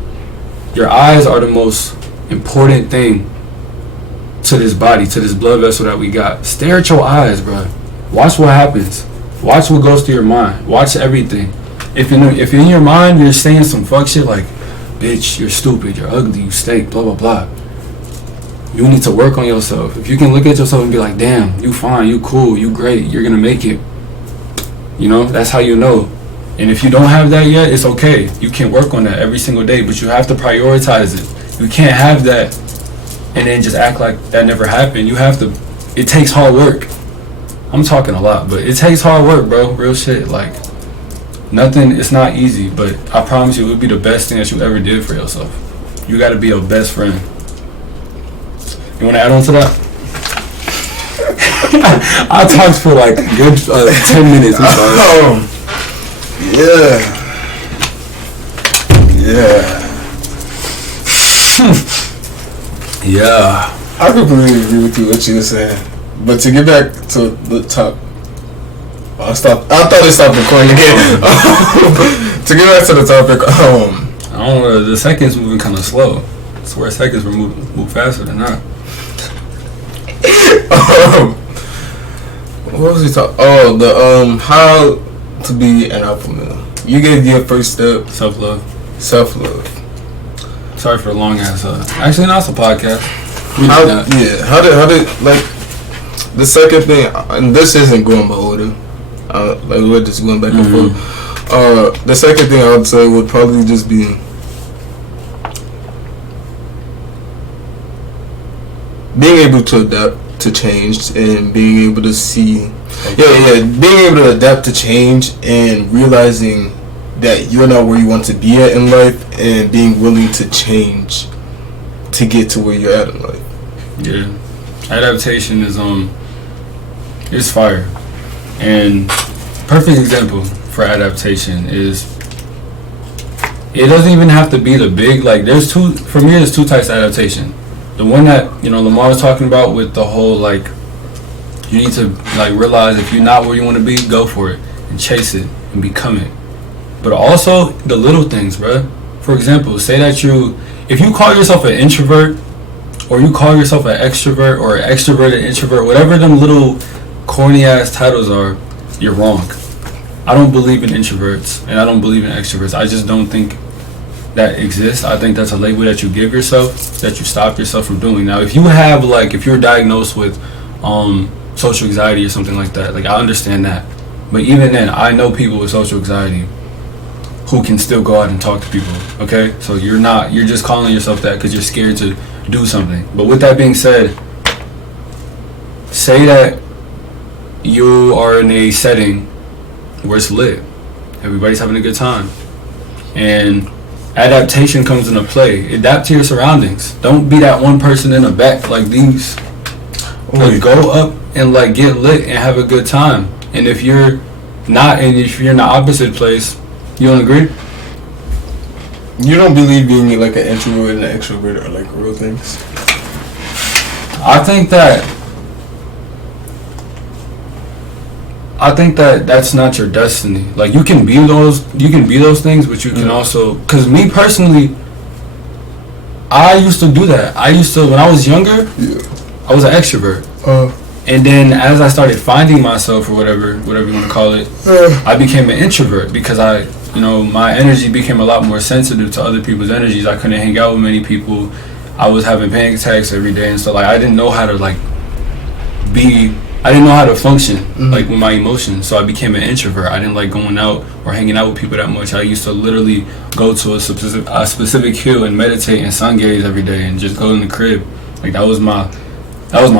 Your eyes are the most important thing to this body, to this blood vessel that we got. Stare at your eyes, bro. Watch what happens. Watch what goes through your mind. Watch everything. If in your mind you're saying some fuck shit like, bitch, you're stupid, you're ugly, you stink, blah, blah, blah, you need to work on yourself. If you can look at yourself and be like, damn, you fine, you cool, you great, you're gonna make it. You know, that's how you know. And if you don't have that yet, it's okay. You can work on that every single day, but you have to prioritize it. You can't have that and then just act like that never happened. You have to, it takes hard work. I'm talking a lot, but it takes hard work, bro. Real shit. Like, nothing, it's not easy, but I promise you it would be the best thing that you ever did for yourself. You gotta be your best friend. You wanna add on to that? I talked for like a good 10 minutes. I'm sorry. Yeah. I completely agree with you what you were saying. But to get back to the top, I thought it stopped recording again. To get back to the topic, I don't know. The seconds moving kind of slow. I swear seconds were move faster than that. What was he talking? Oh, the how to be an alpha male. You gave your first step. Self-love. Self-love. Sorry for the long ass. Actually, no, it's a podcast. How did like the second thing? And this isn't going by order. Like we're just going back and forth. The second thing I would say would probably just be being able to adapt to change and being able to see, being able to adapt to change and realizing that you're not where you want to be at in life and being willing to change to get to where you're at in life. Yeah, adaptation is fire, and perfect example for adaptation is it doesn't even have to be the big, like there's two types of adaptation. The one that Lamar was talking about with the whole like you need to like realize if you're not where you want to be, go for it and chase it and become it. But also the little things, bruh. For example, say that if you call yourself an introvert or you call yourself an extrovert or an extroverted introvert, whatever them little corny ass titles are, you're wrong. I don't believe in introverts and I don't believe in extroverts. I just don't think that exists. I think that's a label that you give yourself, that you stop yourself from doing. Now, if you're diagnosed with social anxiety or something like that, like I understand that. But even then, I know people with social anxiety who can still go out and talk to people, okay? So you're just calling yourself that because you're scared to do something. But with that being said, say that you are in a setting where it's lit, everybody's having a good time, and adaptation comes into play. Adapt to your surroundings. Don't be that one person in the back like these. Like, go up and like get lit and have a good time. And if you're not, and if you're in the opposite place, you don't agree? You don't believe being like an introvert and an extrovert are like real things? I think that that's not your destiny. Like you can be those things, but you can also, because me personally, I used to do that. When I was younger, I was an extrovert. And then as I started finding myself, or whatever you want to call it, I became an introvert because my energy became a lot more sensitive to other people's energies. I couldn't hang out with many people. I was having panic attacks every day, and so like I didn't know how to function like with my emotions. So I became an introvert. I didn't like going out or hanging out with people that much. I used to literally go to a specific hill and meditate and sun gaze every day and just go in the crib. Like that was my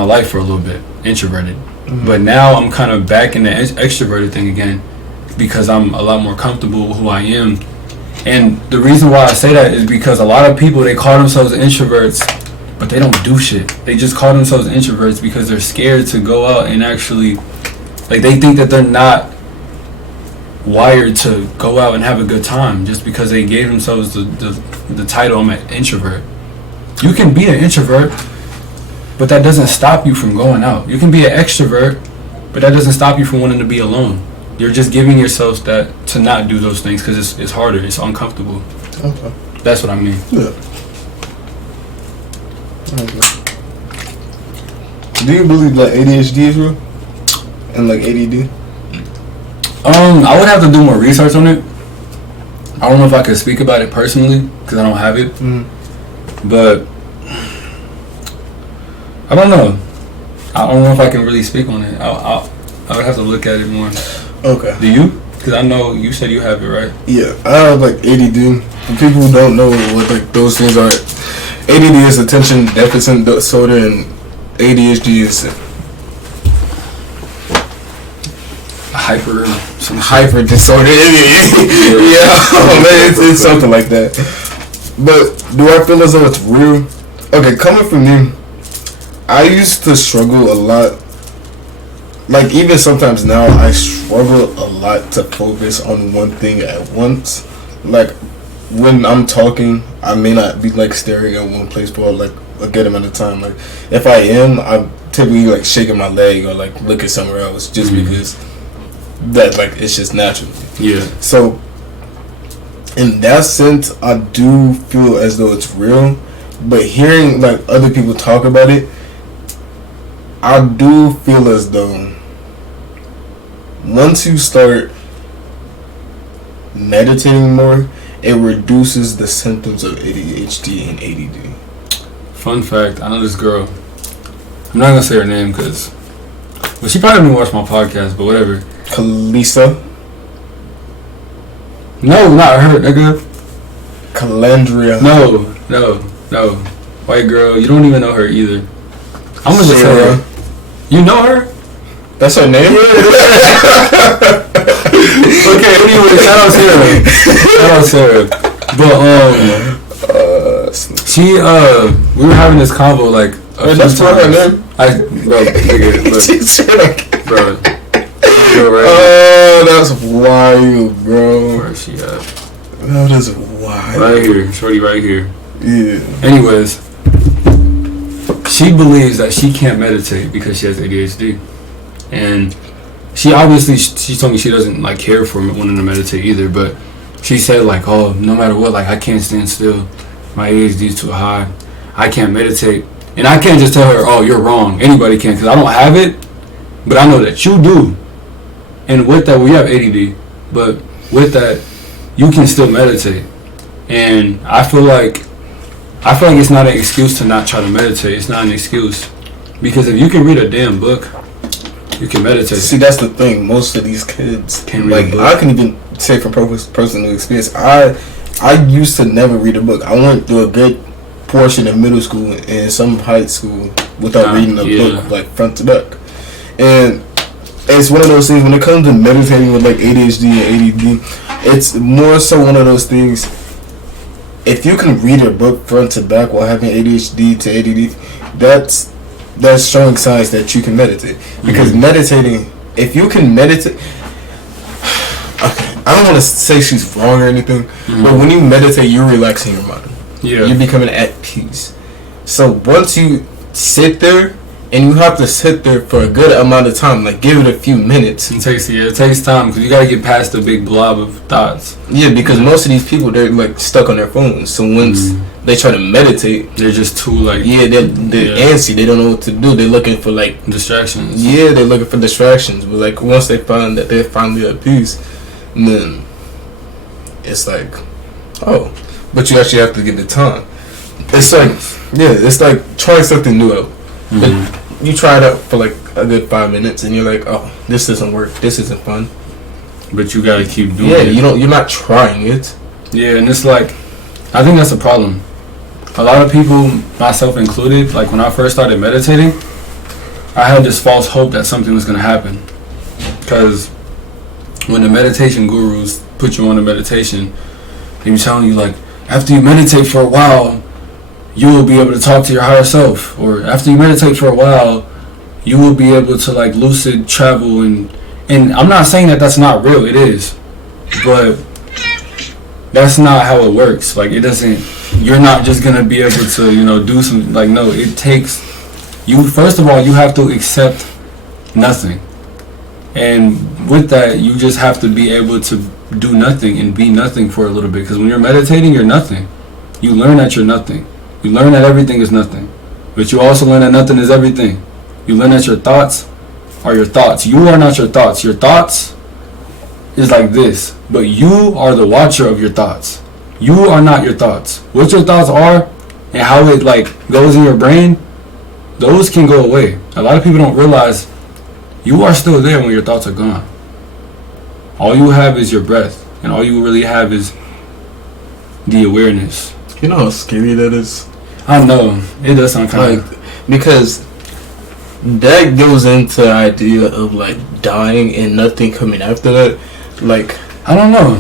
life for a little bit, introverted. But now I'm kind of back in the extroverted thing again because I'm a lot more comfortable with who I am. And the reason why I say that is because a lot of people, they call themselves introverts, but they don't do shit. They just call themselves introverts because they're scared to go out and actually, like they think that they're not wired to go out and have a good time just because they gave themselves the title, I'm an introvert. You can be an introvert, but that doesn't stop you from going out. You can be an extrovert, but that doesn't stop you from wanting to be alone. You're just giving yourself that to not do those things because it's harder, it's uncomfortable. Okay. That's what I mean. Yeah. Okay. Do you believe like ADHD is real? And like ADD? I would have to do more research on it. I don't know if I could speak about it personally because I don't have it. But I don't know. I don't know if I can really speak on it. I would have to look at it more. Okay. Do you? Because I know you said you have it, right? Yeah, I have like ADD. For people who don't know what like those things are, ADD is attention deficit disorder, and ADHD is hyper disorder. It's something like that. But do I feel as though it's real? Okay, coming from me, I used to struggle a lot. Like even sometimes now, I struggle a lot to focus on one thing at once. Like when I'm talking, I may not be like staring at one place for like a good amount of time. Like if I am, I'm typically like shaking my leg or like looking somewhere else just because that like it's just natural. Yeah. So in that sense, I do feel as though it's real, but hearing like other people talk about it, I do feel as though once you start meditating more, it reduces the symptoms of ADHD and ADD. Fun fact, I know this girl. I'm not gonna say her name because, well, she probably didn't watch my podcast, but whatever. Kalisa. No, not her, nigga. Calandria. No. White girl, you don't even know her either. I'm gonna just say her. You know her? That's her name? Okay, anyway, shout out Sarah. But she we were having this convo like that's not her name. Bro. Oh, that's wild, bro. Where's she at? That is wild. Right here, shorty, right here. Yeah. Anyways, she believes that she can't meditate because she has ADHD, and she told me she doesn't like care for wanting to meditate either. But she said like, oh, no matter what, like I can't stand still. My ADHD is too high. I can't meditate, and I can't just tell her, oh, you're wrong. Anybody can, because I don't have it, but I know that you do. And with that, we have ADD, but with that, you can still meditate. And I feel like it's not an excuse to not try to meditate. It's not an excuse. Because if you can read a damn book, you can meditate. See, that's the thing. Most of these kids can't read a book. I can even say from personal experience, I used to never read a book. I went through a good portion of middle school and some high school without reading a book, like front to back. And it's one of those things when it comes to meditating with like ADHD and ADD, it's more so one of those things. If you can read a book front to back while having ADHD to ADD, that's showing signs that you can meditate. Because meditating, if you can meditate, okay, I don't want to say she's wrong or anything, but when you meditate, you're relaxing your mind. Yeah, you're becoming at peace. So once you sit there, and you have to sit there for a good amount of time, like give it a few minutes. It takes time because you gotta get past the big blob of thoughts. Yeah, because most of these people, they're like stuck on their phones. So once they try to meditate, they're just too like they're antsy. They don't know what to do. They're looking for like distractions. Yeah, they're looking for distractions. But like once they find that they're finally at peace, then it's like, oh, but you actually have to give it time. It's like it's like trying something new out. But you try it out for like a good 5 minutes, and you're like, "Oh, this doesn't work. This isn't fun." But you gotta keep doing it. Yeah, you're not trying it. Yeah, and it's like, I think that's the problem. A lot of people, myself included, like when I first started meditating, I had this false hope that something was gonna happen. Because when the meditation gurus put you on a meditation, they be telling you like, after you meditate for a while, you will be able to talk to your higher self, or after you meditate for a while, you will be able to like lucid travel, and I'm not saying that that's not real, it is, but that's not how it works. Like it doesn't, you're not just gonna be able to do some, like, no, it takes you, first of all, you have to accept nothing, and with that you just have to be able to do nothing and be nothing for a little bit, because when you're meditating, you're nothing. You learn that you're nothing. You learn that everything is nothing, but you also learn that nothing is everything. You learn that your thoughts are your thoughts. You are not your thoughts. Your thoughts is like this, but you are the watcher of your thoughts. You are not your thoughts. What your thoughts are and how it like goes in your brain, those can go away. A lot of people don't realize you are still there when your thoughts are gone. All you have is your breath, and all you really have is the awareness. You know how scary that is? I know. It does sound kind of... Because that goes into the idea of, like, dying and nothing coming after that. Like... I don't know.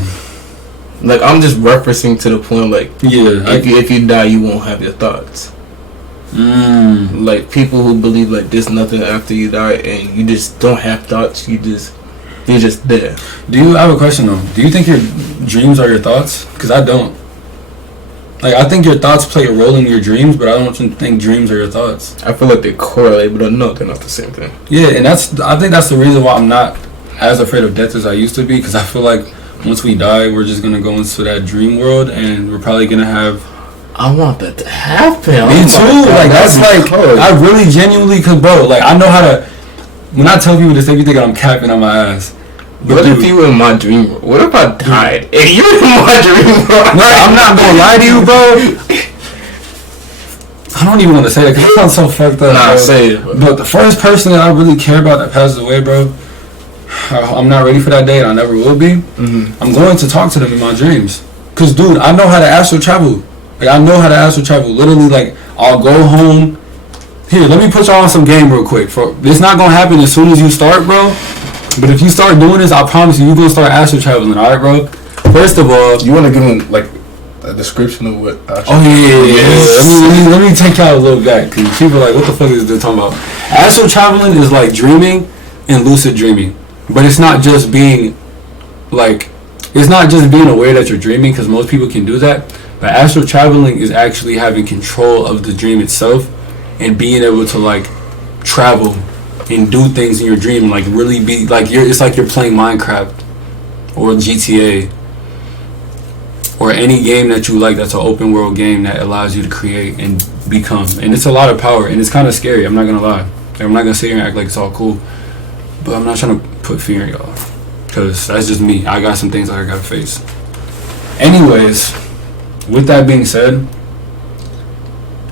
Like, I'm just referencing to the point, like... Yeah. If you die, you won't have your thoughts. Like, people who believe, like, there's nothing after you die and you just don't have thoughts, you're just there. I have a question, though. Do you think your dreams are your thoughts? Because I don't. Like, I think your thoughts play a role in your dreams, but I don't think dreams are your thoughts. I feel like they correlate, but no, they're not the same thing. Yeah, and I think that's the reason why I'm not as afraid of death as I used to be, because I feel like once we die, we're just gonna go into that dream world, and we're probably gonna have. I want that to happen. Me too. Like, that's like, I really genuinely, cause bro, like, I know how to. When I tell people this, they be thinking I'm capping on my ass. But what dude, if you were in my dream world? What if I died and you were in my dream world? No, I'm not gonna lie to you, bro. I don't even want to say that because it sounds so fucked up. Nah, bro. say it. But the first person that I really care about that passes away, bro, I'm not ready for that day and I never will be. Mm-hmm. I'm going to talk to them in my dreams. Cause dude, I know how to astral travel. Like, I know how to astral travel. Literally, like, I'll go home. Here, let me put y'all on some game real quick. It's not gonna happen as soon as you start, bro. But if you start doing this, I promise you're gonna start astral traveling. All right, bro. First of all, You want to give them like a description of what? oh yeah. Let me take y'all a little back, because people are like, what the fuck is this talking about? Astral traveling is like dreaming and lucid dreaming, but it's not just being like, it's not just being aware that you're dreaming, because most people can do that. But astral traveling is actually having control of the dream itself and being able to like travel and do things in your dream, like really be like it's like you're playing Minecraft or GTA or any game that you like that's an open world game that allows you to create and become. And it's a lot of power and it's kind of scary, I'm not gonna lie. Like, I'm not gonna sit here and act like it's all cool, but I'm not trying to put fear in y'all, because that's just me. I got some things that I gotta face. Anyways, with that being said,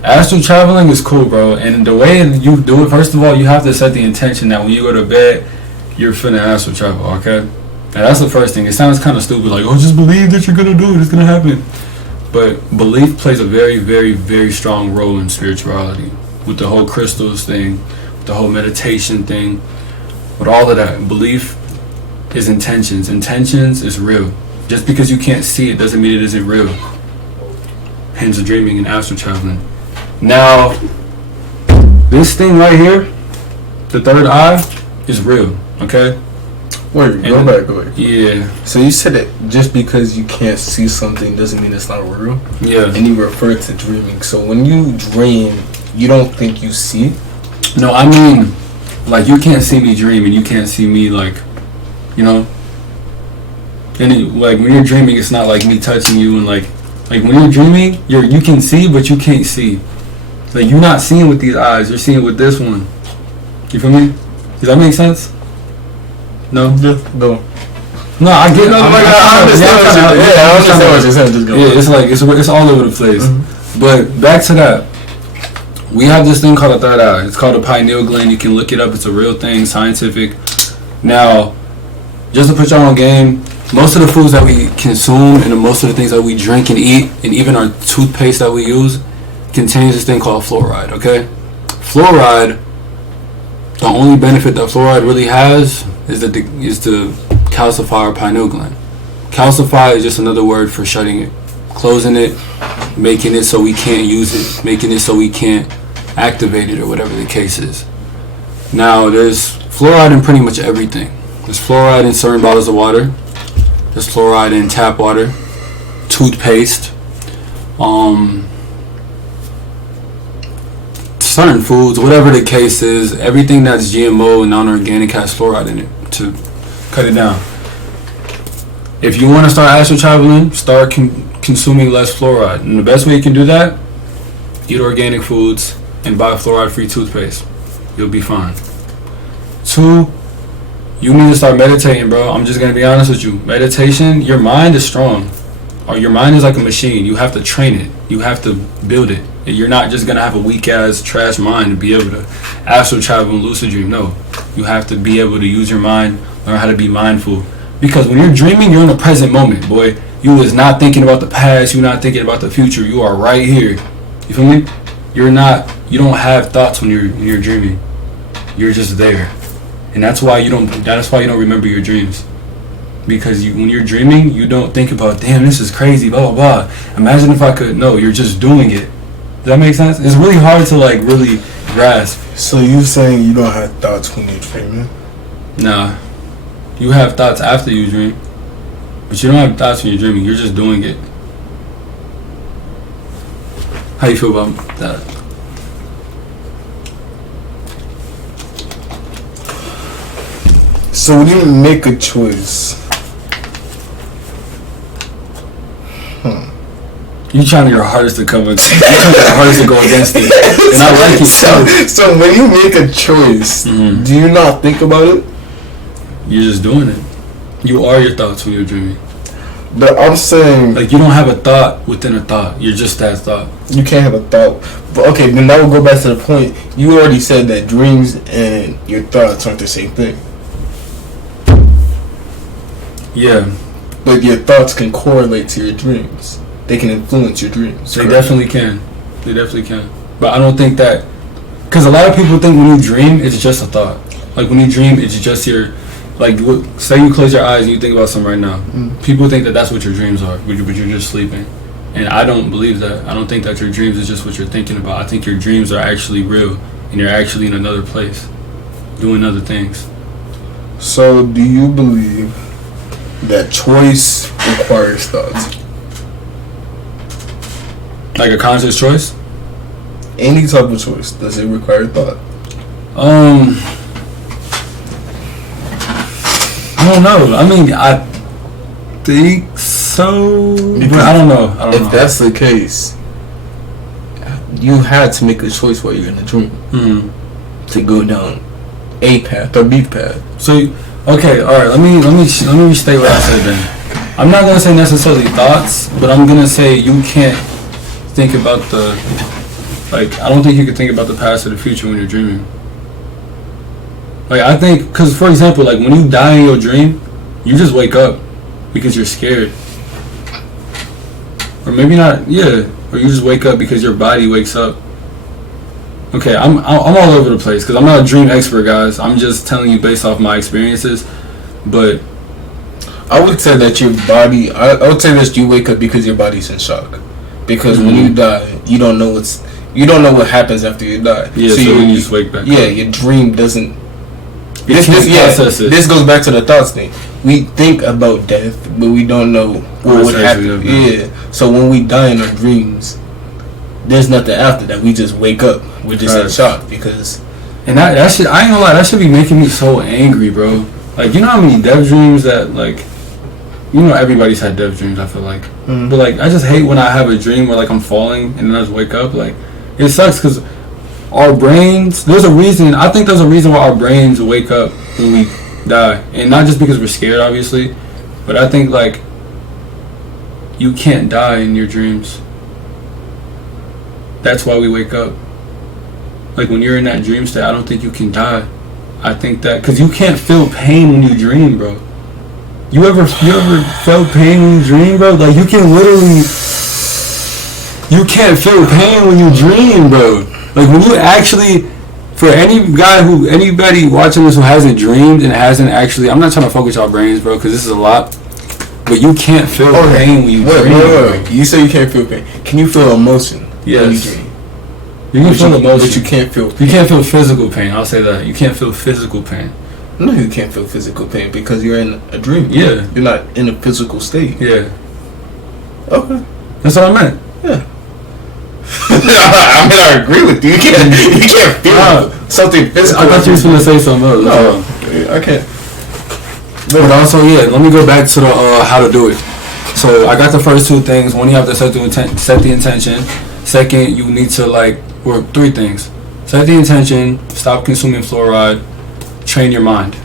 astral traveling is cool, bro. And the way you do it, first of all, you have to set the intention that when you go to bed, you're finna astral travel, okay? And that's the first thing. It sounds kind of stupid, like, oh, just believe that you're gonna do it, it's gonna happen. But belief plays a very, very, very strong role in spirituality. With the whole crystals thing, with the whole meditation thing, with all of that. Belief is intentions. Intentions is real. Just because you can't see it doesn't mean it isn't real. Hence dreaming and astral traveling. Now, this thing right here, the third eye, is real, okay? Wait, go back. Yeah. So you said that just because you can't see something doesn't mean it's not real? Yeah. And you refer to dreaming. So when you dream, you don't think you see? No, I mean, like, you can't see me dream and you can't see me, like, you know? And it, like, when you're dreaming, it's not like me touching you and like when you're dreaming, you can see, but you can't see. Like, you're not seeing with these eyes, you're seeing with this one. You feel me? Does that make sense? No? Just go. No, I get it. I understand what you're saying. Just go. Yeah, it's like, it's all over the place. Mm-hmm. But back to that. We have this thing called a third eye. It's called a pineal gland. You can look it up. It's a real thing, scientific. Now, just to put y'all on game, most of the foods that we consume and most of the things that we drink and eat, and even our toothpaste that we use, contains this thing called fluoride, okay? Fluoride, the only benefit that fluoride really has is to calcify our pineal gland. Calcify is just another word for shutting it, closing it, making it so we can't use it, making it so we can't activate it, or whatever the case is. Now, there's fluoride in pretty much everything. There's fluoride in certain bottles of water. There's fluoride in tap water, toothpaste, certain foods, whatever the case is. Everything that's GMO and non-organic has fluoride in it to cut it down. If you want to start astral traveling, start consuming less fluoride. And the best way you can do that, eat organic foods and buy fluoride-free toothpaste. You'll be fine. 2, you need to start meditating, bro. I'm just going to be honest with you. Meditation, your mind is strong. Or your mind is like a machine. You have to train it. You have to build it. You're not just going to have a weak-ass trash mind to be able to astral travel and lucid dream. No. You have to be able to use your mind, learn how to be mindful. Because when you're dreaming, you're in the present moment, boy. You is not thinking about the past. You're not thinking about the future. You are right here. You feel me? You don't have thoughts when you're dreaming. You're just there. And that's why you don't remember your dreams. Because when you're dreaming, you don't think about, damn, this is crazy, blah, blah, blah. Imagine if I could. No, you're just doing it. Does that make sense? It's really hard to, like, really grasp. So you saying you don't have thoughts when you're dreaming? Nah. You have thoughts after you dream. But you don't have thoughts when you're dreaming. You're just doing it. How you feel about that? So when you make a choice, You trying your hardest to come against. You trying your hardest to go against it, and I like it. So when you make a choice, do you not think about it? You're just doing it. You are your thoughts when you're dreaming. But I'm saying, Like, you don't have a thought within a thought. You're just that thought. you can't have a thought. But okay, then that will go back to the point. You already said that dreams and your thoughts aren't the same thing. Yeah, But your thoughts can correlate to your dreams. They can influence your dreams. they correct? definitely can. They definitely can. But I don't think that, because a lot of people think when you dream, it's just a thought. Like, when you dream, it's just your, like, say you close your eyes and you think about something right now. People think that that's what your dreams are, but you're just sleeping. And I don't believe that. I don't think that your dreams is just what you're thinking about. I think your dreams are actually real, and you're actually in another place, doing other things. So do you believe that choice requires thoughts? Like a conscious choice? Any type of choice, does it require thought? I don't know. I mean, I think so, but I don't know. If that's the case, you had to make a choice while you're in a dream to go down A path or B path. So, okay, all right. Let me restate what I said then. I'm not gonna say necessarily thoughts, but I'm gonna say you can't think about the, like, I don't think you can think about the past or the future when you're dreaming. Like, I think, because for example, like, when you die in your dream, you just wake up because you're scared, or maybe not, yeah, or you just wake up because your body wakes up. Okay, I'm all over the place because I'm not a dream expert, guys. I'm just telling you based off my experiences, but I would say that your body, I would say that you wake up because your body's in shock. Because when you die, you don't know what happens after you die. Yeah, so you just wake back up. Your dream doesn't. Process it. This goes back to the thoughts thing. We think about death, but we don't know what would happen. Yeah. So when we die in our dreams, there's nothing after that. We just wake up. We're just in shock because. And that shit, I ain't gonna lie, that should be making me so angry, bro. Like, you know how many death dreams that, like, you know, everybody's had death dreams, I feel like. But, like, I just hate when I have a dream where, like, I'm falling and then I just wake up. Like, it sucks because our brains, there's a reason, I think there's a reason why our brains wake up when we die. And not just because we're scared, obviously, but I think, like, you can't die in your dreams. That's why we wake up. Like, when you're in that dream state, I don't think you can die. I think that, because you can't feel pain when you dream, bro. You ever felt pain when you dream, bro? Like, you can literally, you can't feel pain when you dream, bro. Like, when you actually, for anybody watching this who hasn't dreamed and hasn't actually, I'm not trying to fuck with y'all brains, bro, because this is a lot, but you can't feel pain when you dream. Wait. You say you can't feel pain. Can you feel emotion when you dream? You can feel emotion, but you can't feel pain. You can't feel physical pain. I'll say that. You can't feel physical pain. No, you can't feel physical pain because you're in a dream. Yeah. You're not in a physical state. Yeah. Okay. That's what I meant. Yeah. I mean, I agree with you. You can't feel something physical. I thought you were going to say something else. No, I can't. But also, yeah, let me go back to the how to do it. So I got the first two things. One, you have to set the intention. Second, you need to three things. Set the intention, stop consuming fluoride, train your mind.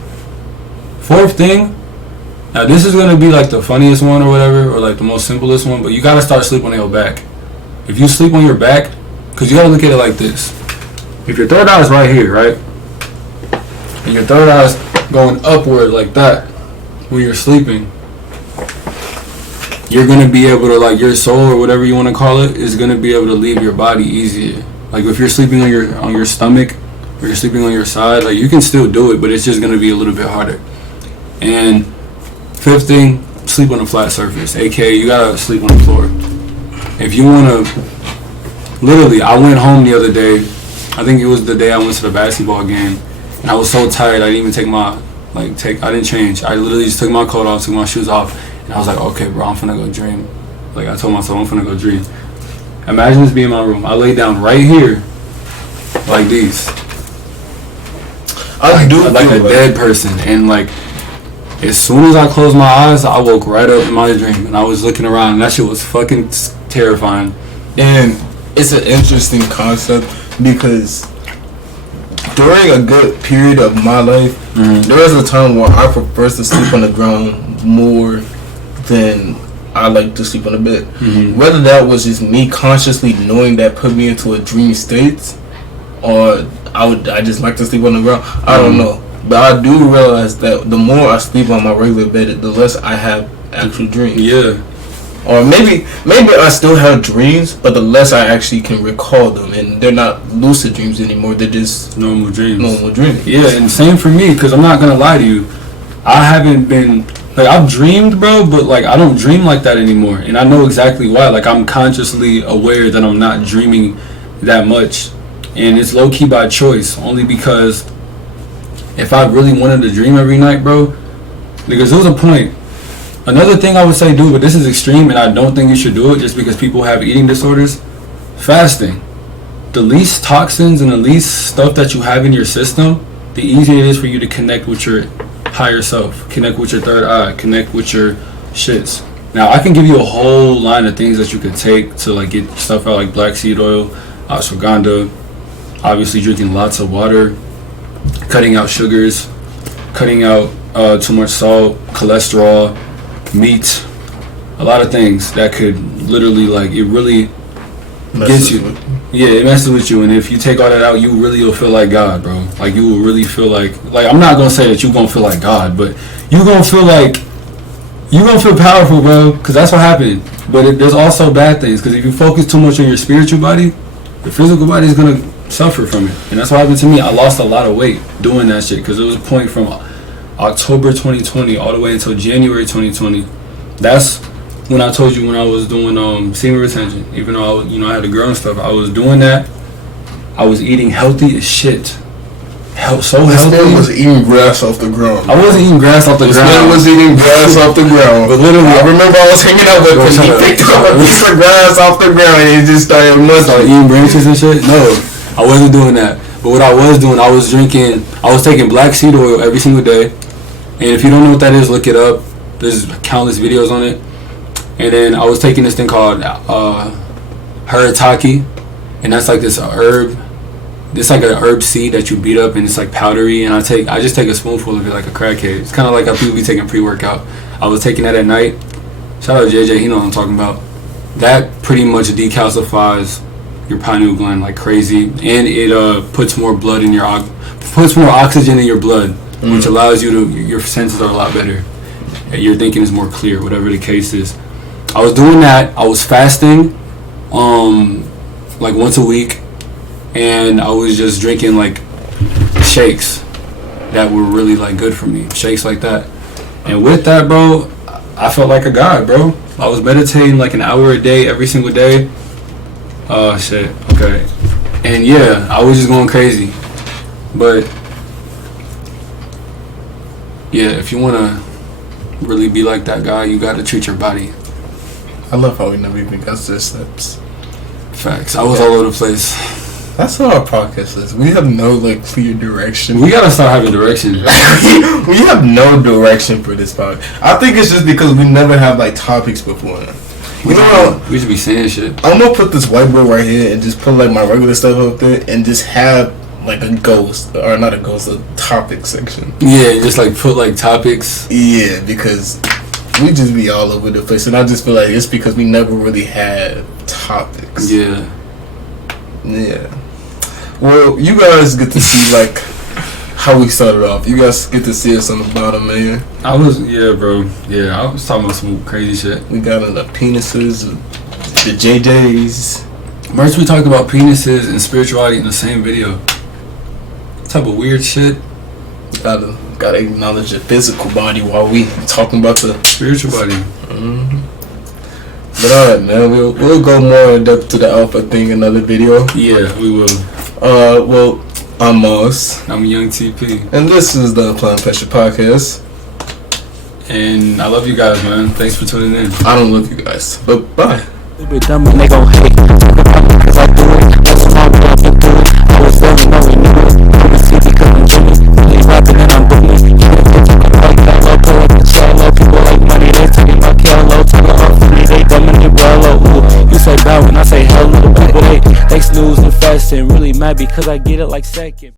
Fourth thing, now this is going to be like the funniest one or whatever, or like the most simplest one, but you got to start sleeping on your back. If you sleep on your back, because you got to look at it like this. If your third eye is right here, right? And your third eye is going upward like that when you're sleeping, you're going to be able to, like, your soul or whatever you want to call it is going to be able to leave your body easier. Like, if you're sleeping on your stomach or you're sleeping on your side, like, you can still do it, but it's just going to be a little bit harder. And fifth thing, sleep on a flat surface, aka you got to sleep on the floor. If you want to, literally, I went home the other day, I think it was the day I went to the basketball game, and I was so tired I didn't even take my, I didn't change. I literally just took my coat off, took my shoes off, and I was like, okay, bro, I'm finna go dream. Like, I told myself, I'm finna go dream. Imagine this being my room. I lay down right here, like these. I do like a dead person, and like as soon as I closed my eyes, I woke right up in my dream, and I was looking around, and that shit was fucking terrifying. And it's an interesting concept because during a good period of my life, there was a time where I prefer to sleep on the ground more than I like to sleep on the bed. Whether that was just me consciously knowing that put me into a dream state, or I just like to sleep on the ground. I don't know, but I do realize that the more I sleep on my regular bed, the less I have actual dreams. Yeah. Or maybe I still have dreams, but the less I actually can recall them, and they're not lucid dreams anymore. They're just normal dreams. Yeah, and same for me, because I'm not gonna lie to you, I haven't been like I've dreamed, bro, but like I don't dream like that anymore, and I know exactly why. Like I'm consciously aware that I'm not dreaming that much, and it's low key by choice, only because if I really wanted to dream every night, bro, because there was a point. Another thing I would say, dude, but this is extreme, and I don't think you should do it just because people have eating disorders. Fasting. The least toxins and the least stuff that you have in your system, the easier it is for you to connect with your higher self, connect with your third eye, connect with your shits. Now, I can give you a whole line of things that you could take to like get stuff out, like black seed oil, ashwagandha, obviously drinking lots of water, cutting out sugars, cutting out too much salt, cholesterol, meat, a lot of things that could literally like it really gets you. Yeah, it messes with you, and if you take all that out, you really will feel like God, bro. Like you will really feel like I'm not gonna say that you gonna feel like God, but you gonna feel like you gonna feel powerful, bro, because that's what happened. But there's also bad things, because if you focus too much on your spiritual body, your physical body is gonna suffer from it, and that's what happened to me. I lost a lot of weight doing that shit, because there was a point from October 2020 all the way until January 2020. That's when I told you when I was doing semen retention. Even though I had a girl and stuff, I was doing that. I was eating healthy as shit. So this healthy. man was eating grass off the ground. I wasn't eating grass off the ground. This man was eating grass off the ground. But literally, I remember I was hanging out with him. He picked up a piece of grass off the ground and he just started eating branches and shit. No, I wasn't doing that. But what I was doing, I was taking black seed oil every single day. And if you don't know what that is, look it up. There's countless videos on it. And then I was taking this thing called Haritaki, and that's like this herb. It's like an herb seed that you beat up, and it's like powdery. And I just take a spoonful of it like a crackhead. It's kind of like how people be taking pre-workout. I was taking that at night. Shout out to JJ, he know what I'm talking about. That pretty much decalcifies your pineal gland like crazy, and it puts more oxygen in your blood, which allows your senses are a lot better. Your thinking is more clear, whatever the case is. I was doing that. I was fasting, like once a week, and I was just drinking like shakes that were really like good for me, shakes like that. And with that, bro, I felt like a god, bro. I was meditating like an hour a day, every single day. Oh shit. Okay. And yeah, I was just going crazy. But yeah, if you wanna really be like that guy, you gotta treat your body. I love how we never even got to the steps. Facts. I was all over the place. That's what our podcast is. We have no like clear direction. We gotta start having direction. We have no direction for this podcast. I think it's just because we never have like topics before. You know what? We should be saying shit. I'm gonna put this whiteboard right here and just put like my regular stuff up there and just have like a topic section. Yeah, just like put like topics. Yeah, because we just be all over the place, and I just feel like it's because we never really had topics. Yeah. Well, you guys get to see like how we started off. You guys get to see us on the bottom, man. I was talking about some crazy shit. We got into penises, the JJs. Merch, we talked about penises and spirituality in the same video. What type of weird shit? Gotta acknowledge the physical body while we talking about the spiritual body. But alright, man, we'll go more in depth to the alpha thing in another video. Yeah, we will. Well, I'm Moss. I'm Young TP. And this is the Applying Pressure Podcast. And I love you guys, man. Thanks for tuning in. I don't love you guys, but bye. They gon' hate. high because I get it like second.